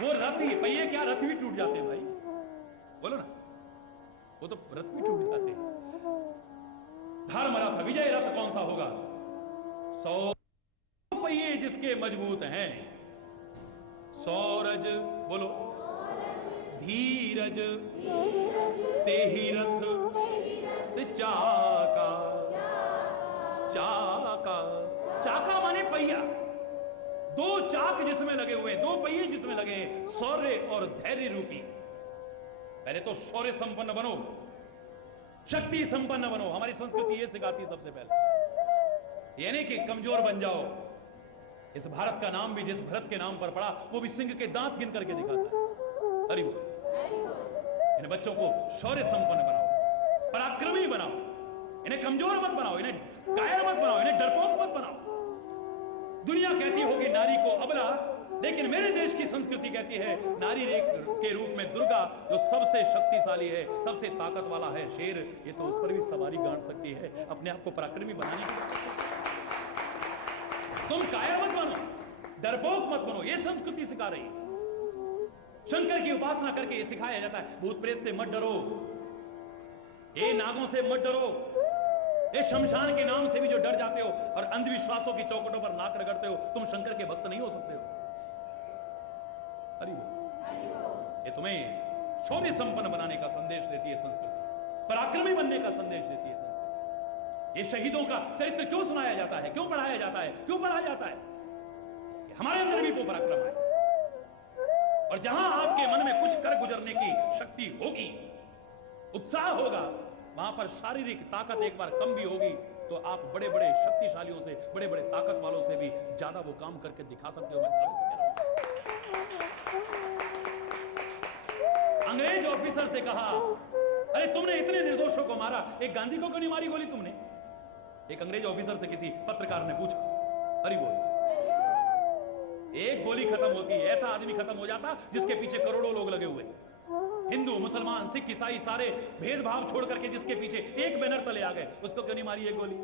वो रथ ही पहिए क्या, रथ भी टूट जाते हैं भाई। बोलो ना, वो तो रथ भी टूट जाते हैं। धर्म रथ विजय रथ कौन सा होगा? 100 पहिए जिसके मजबूत हैं, सौरज बोलो, धीरज तेहि रथ चाका। चाका, चाका माने पहिया। दो चाक जिसमें लगे हुए हैं, दो पहिए जिसमें लगे हैं, शौर्य और धैर्य रूपी। पहले तो शौर्य संपन्न बनो, शक्ति संपन्न बनो। हमारी संस्कृति ये सिखाती है सबसे पहले। ये नहीं कि कमजोर बन जाओ। इस भारत का नाम भी जिस भरत के नाम पर पड़ा, वो भी सिंह के दांत गिन करके दिखाता है। हरि बोल। इन बच्चों को शौर्य संपन्न बनाओ, पराक्रमी बनाओ, इन्हें कमजोर मत बनाओ, इन्हें कायर मत बनाओ, इन्हें डरपोक मत बनाओ। दुनिया कहती होगी नारी को अबला, लेकिन मेरे देश की संस्कृति कहती है नारी के रूप में दुर्गा, जो सबसे शक्तिशाली है, सबसे ताकत वाला है, शेर, ये तो उस पर भी सवारी गांठ सकती है। अपने आप को पराक्रमी बनाने की तुम कायर मत बनो, डरपोक मत बनो। ये संस्कृति सिखा रही है। शंकर की उपासना करके ये सिखाया जाता है, भूत प्रेत से मत डरो, ये नागों से मत डरो, ये शमशान के नाम से भी जो डर जाते हो और अंधविश्वासों की चौखटों पर नाक रगड़ते हो, तुम शंकर के भक्त नहीं हो सकते हो। हरि बोल। ये तुम्हें शौर्य संपन्न बनाने का संदेश देती है संस्कृति, पराक्रमी बनने का संदेश देती है संस्कृति। ये शहीदों का चरित्र क्यों सुनाया जाता है, क्यों पढ़ाया जाता है, क्यों पढ़ाया जाता है? हमारे अंदर भी वो पराक्रम है। और जहां आपके मन में कुछ कर गुजरने की शक्ति होगी, उत्साह होगा, वहां पर शारीरिक ताकत एक बार कम भी होगी तो आप बड़े बड़े शक्तिशालियों से, बड़े बड़े ताकत वालों से भी ज्यादा वो काम करके दिखा सकते हो। मैं दावे से कह रहा हूं। अंग्रेज ऑफिसर से कहा, अरे तुमने इतने निर्दोषों को मारा, एक गांधी को क्यों नहीं मारी गोली तुमने? एक अंग्रेज ऑफिसर से किसी पत्रकार ने पूछा। हरि बोल। एक गोली खत्म होती है, ऐसा आदमी खत्म हो जाता जिसके पीछे करोड़ों लोग लगे हुए, हिंदू मुसलमान सिख ईसाई सारे भेदभाव छोड़ करके जिसके पीछे एक बैनर तले आ गए, उसको क्यों नहीं मारी एक गोली?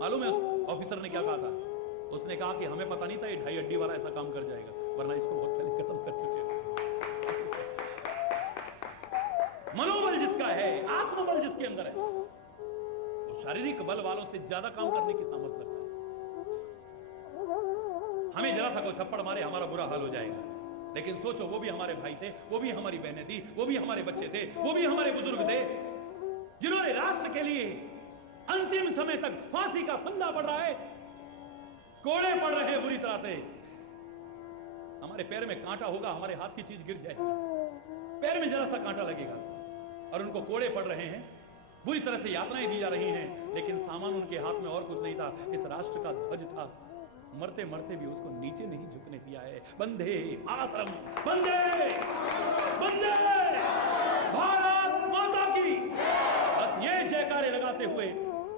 मालूम है उस ऑफिसर ने क्या कहा था? उसने कहा कि हमें पता नहीं था ये ढाई हड्डी वाला ऐसा काम कर जाएगा, वरना इसको बहुत पहले खत्म कर चुके हैं। मनोबल जिसका है, आत्मबल जिसके अंदर है, वो शारीरिक बल वालों से ज्यादा काम करने की सामर्थ्य रखता है। हमें जरा सा कोई थप्पड़ मारे, हमारा बुरा हाल हो जाएगा, लेकिन सोचो वो भी हमारे भाई थे, वो भी हमारी बहनें थी, वो भी हमारे बच्चे थे, वो भी हमारे बुजुर्ग थे, जिन्होंने राष्ट्र के लिए अंतिम समय तक, फांसी का फंदा पड़ रहा है, कोड़े पड़ रहे हैं बुरी तरह से, हमारे पैर में कांटा होगा, हमारे हाथ की चीज गिर जाएगी, पैर में जरा सा कांटा लगेगा, और उनको कोड़े पड़ रहे हैं, बुरी तरह से यातनाएं दी जा रही हैं, लेकिन सामान उनके हाथ में और कुछ नहीं था, इस राष्ट्र का ध्वज था। मरते मरते भी उसको नीचे नहीं झुकने दिया है। वंदे मातरम, वंदे वंदे भारत माता की। बस ये जयकारे लगाते हुए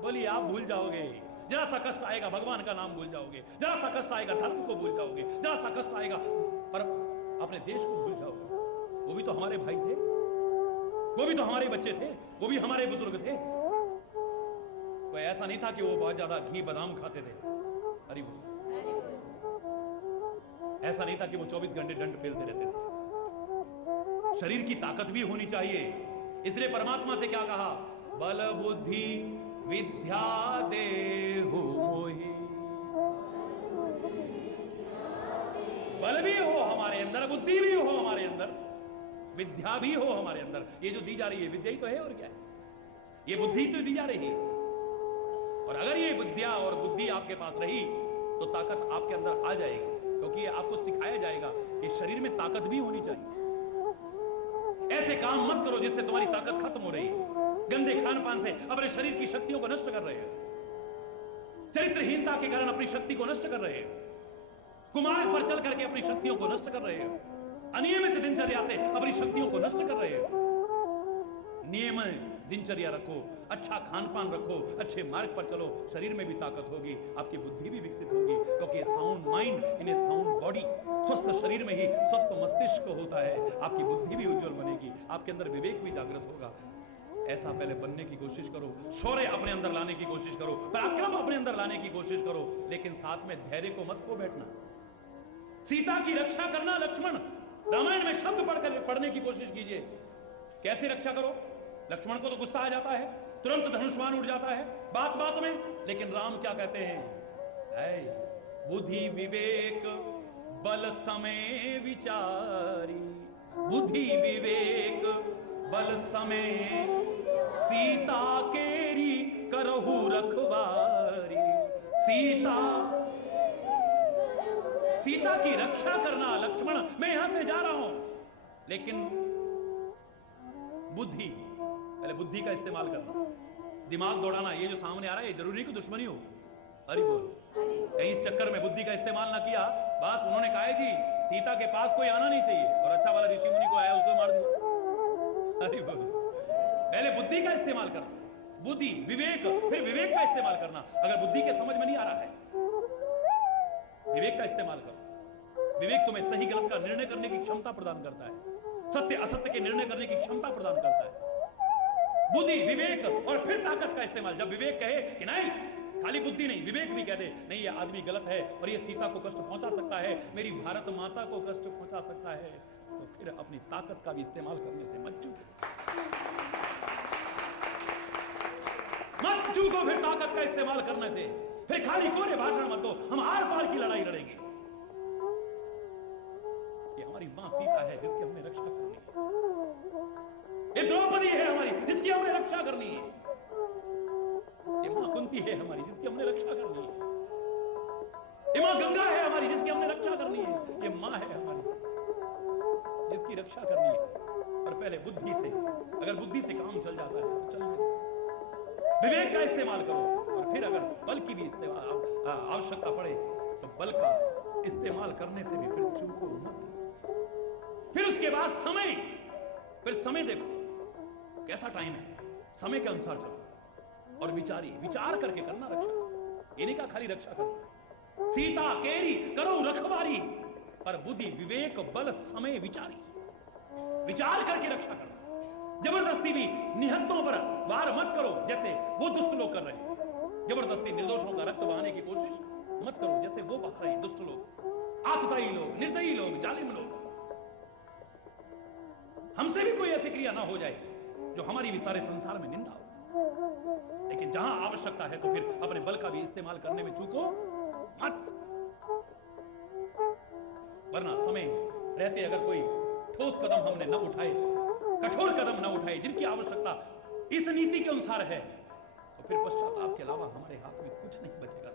बोलिए, आप भूल जाओगे, जरा सा कष्ट आएगा भगवान का नाम भूल जाओगे, जरा सा कष्ट आएगा धर्म को भूल जाओगे, जरा सा कष्ट आएगा पर अपने देश को भूल जाओगे। वो भी तो हमारे भाई थे, वो भी तो हमारे बच्चे थे, वो भी हमारे बुजुर्ग थे। कोई ऐसा नहीं था कि वो बहुत ज्यादा घी बादाम खाते थे। हरि बोल। ऐसा नहीं था कि वो 24 घंटे डंड फेलते रहते थे। शरीर की ताकत भी होनी चाहिए। इसलिए परमात्मा से क्या कहा? बल बुद्धि विद्या देहु मोहि। बल भी हो हमारे अंदर, बुद्धि भी हो हमारे अंदर, विद्या भी हो हमारे अंदर। ये जो दी जा रही है विद्या ही तो है, और क्या है? ये बुद्धि तो दी जा रही है। और अगर ये विद्या और बुद्धि आपके पास रही तो ताकत आपके अंदर आ जाएगी। क्योंकि आपको सिखाया जाएगा कि शरीर में ताकत भी होनी चाहिए। ऐसे काम मत करो जिससे तुम्हारी ताकत खत्म हो रही है। गंदे खान पान से अपने शरीर की शक्तियों को नष्ट कर रहे हैं। चरित्रहीनता के कारण अपनी शक्ति को नष्ट कर रहे हैं। कुमार्ग पर चल करके अपनी शक्तियों को नष्ट कर रहे हैं। अनियमित दिनचर्या से अपनी शक्तियों को नष्ट कर रहे हैं। नियम दिनचर्या रखो, अच्छा खान पान रखो, अच्छे मार्ग पर चलो, शरीर में भी ताकत होगी, आपकी बुद्धि भी विकसित होगी। क्योंकि sound mind in A sound body, स्वस्थ शरीर में ही स्वस्थ मस्तिष्क होता है। आपकी बुद्धि भी उज्जवल बनेगी, आपके अंदर विवेक भी जागृत होगा। ऐसा पहले बनने की कोशिश करो, शौर्य अपने अंदर लाने की कोशिश करो, पराक्रम अपने अंदर लाने की कोशिश करो, लेकिन साथ में धैर्य को मत खो बैठना। सीता की रक्षा करना लक्ष्मण, रामायण में शब्द पढ़ने की कोशिश कीजिए। कैसे रक्षा करो? लक्ष्मण को तो गुस्सा आ जाता है, तुरंत धनुष्वान उड़ जाता है बात बात में, लेकिन राम क्या कहते हैं? बुद्धि विवेक बल समय विचारी, बुद्धि विवेक बल समय सीता केरी करहु रखवारी। सीता की रक्षा करना लक्ष्मण, मैं यहां से जा रहा हूं, लेकिन बुद्धि, पहले बुद्धि का इस्तेमाल करना, दिमाग दौड़ाना। ये जो सामने आ रहा है ये जरूरी कि दुश्मनी हो? अरे बोल, कहीं इस चक्कर में बुद्धि का इस्तेमाल ना किया, बस उन्होंने कहा है जी सीता के पास कोई आना नहीं चाहिए, और अच्छा वाला ऋषि मुनि को आया उसको मार दिया। अरे बोल, पहले बुद्धि का इस्तेमाल करना, बुद्धि विवेक, फिर विवेक का इस्तेमाल करना। अगर बुद्धि के समझ में नहीं आ रहा है, विवेक का इस्तेमाल करो। विवेक तुम्हें सही गलत का निर्णय करने की क्षमता प्रदान करता है, सत्य असत्य के निर्णय करने की क्षमता प्रदान करता है। बुद्धि विवेक और फिर ताकत का इस्तेमाल। जब विवेक कहे कि नहीं, खाली बुद्धि नहीं, विवेक भी कह दे नहीं ये आदमी गलत है और ये सीता को कष्ट पहुंचा सकता है, मेरी भारत माता को कष्ट पहुंचा सकता है, तो फिर अपनी ताकत का भी इस्तेमाल करने से मत चूको। फिर ताकत का इस्तेमाल करने से, फिर खाली कोरे भाषण मत दो, हम आर पार की लड़ाई लड़ेंगे। ये हमारी मां सीता है जिसकी हमने रक्षा करनी है, ये द्रौपदी है हमारी जिसकी हमने रक्षा करनी है, ये मां कुंती है हमारी जिसकी हमने रक्षा करनी है, ये मां गंगा है हमारी जिसकी हमने रक्षा करनी है, ये मां है हमारी जिसकी रक्षा करनी है। और पहले बुद्धि से, अगर बुद्धि से काम चल जाता है तो चलने दो, विवेक का इस्तेमाल करो, और फिर अगर बल की भी आवश्यकता पड़े तो बल का इस्तेमाल करने से भी फिर चूको मत। फिर उसके बाद समय, फिर समय देखो कैसा टाइम है, समय के अनुसार चलो और विचार करके करना रक्षा। ये नहीं कहा खाली रक्षा करो, सीता केरी करो रखवारी, पर बुद्धि विवेक बल समय विचारी, विचार करके रक्षा करो। जबरदस्ती भी निहत्तों पर वार मत करो जैसे वो दुष्ट लोग कर रहे हैं। जबरदस्ती निर्दोषों का रक्त बहाने की कोशिश मत करो जैसे वो बहा रहे हैं दुष्ट लोग, आतताई लोग, निर्दयी लोग, जालिम लोग। हमसे भी कोई ऐसी क्रिया ना हो जाए जो हमारी भी सारे संसार में निंदा हो, लेकिन जहां आवश्यकता है तो फिर अपने बल का भी इस्तेमाल करने में चूको मत, वरना समय रहते अगर कोई ठोस कदम हमने न उठाए, कठोर कदम न उठाए जिनकी आवश्यकता इस नीति के अनुसार है, तो फिर पश्चाताप के अलावा हमारे हाथ में कुछ नहीं बचेगा।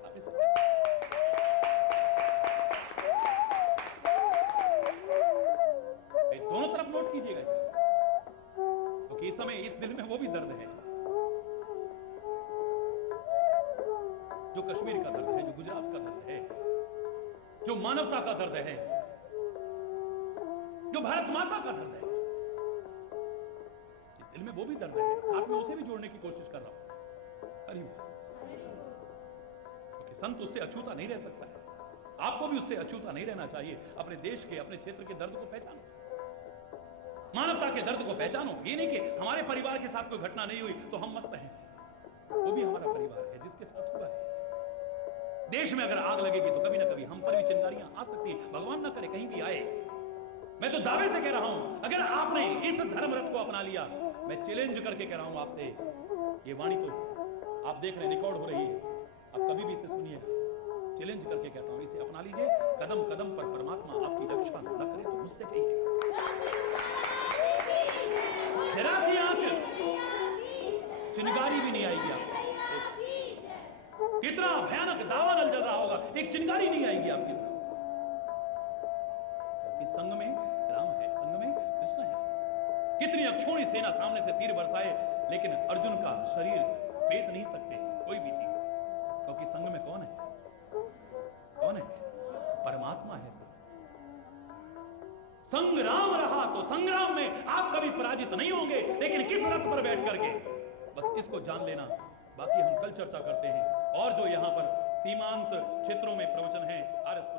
दोनों तरफ नोट कीजिएगा इसको, क्योंकि इस समय इस दिल में वो भी दर्द है जो कश्मीर का दर्द है, जो गुजरात का दर्द है, जो मानवता का दर्द है, जो भारत माता का दर्द है। इस दिल में वो भी दर्द है, साथ में उसे भी जोड़ने की कोशिश कर रहा हूं। अरे क्योंकि संत उससे अछूता नहीं रह सकता है, आपको भी उससे अछूता नहीं रहना चाहिए। अपने देश के, अपने क्षेत्र के दर्द को पहचानो, मानवता के दर्द को पहचानो। ये नहीं कि हमारे परिवार के साथ कोई घटना नहीं हुई तो हम मस्त हैं, वो भी हमारा परिवार है जिसके साथ हुआ है। देश में अगर आग लगेगी तो कभी ना कभी हम पर भी चिंगारियां आ सकती है, भगवान ना करे कहीं भी आए। मैं तो दावे से कह रहा हूं, अगर आपने इस धर्म रथ को अपना लिया, मैं चैलेंज करके कह रहा हूं आपसे, ये वाणी तो आप देख रहे हैं रिकॉर्ड हो रही है, आप कभी भी इसे सुनिएगा। चैलेंज करके कहता हूं, इसे अपना लीजिए। कदम कदम पर परमात्मा आपकी रक्षा न करे तो मुझसे कहिए, जरा सी आंच चिंगारी भी नहीं आएगी आपको। कितना भयानक दावानल जल रहा होगा, एक चिंगारी नहीं आएगी आपकी तरफ। कितनी अक्षौणी सेना सामने से तीर बरसाए, लेकिन अर्जुन का शरीर भेद नहीं सकते कोई भी तीर, क्योंकि संग में कौन है? कौन है? परमात्मा है। संग्राम रहा तो संग्राम में आप कभी पराजित नहीं होंगे, लेकिन किस रथ पर बैठ करके, बस इसको जान लेना। बाकी हम कल चर्चा करते हैं। और जो यहां पर सीमांत क्षेत्रों में प्रवचन है, आरएस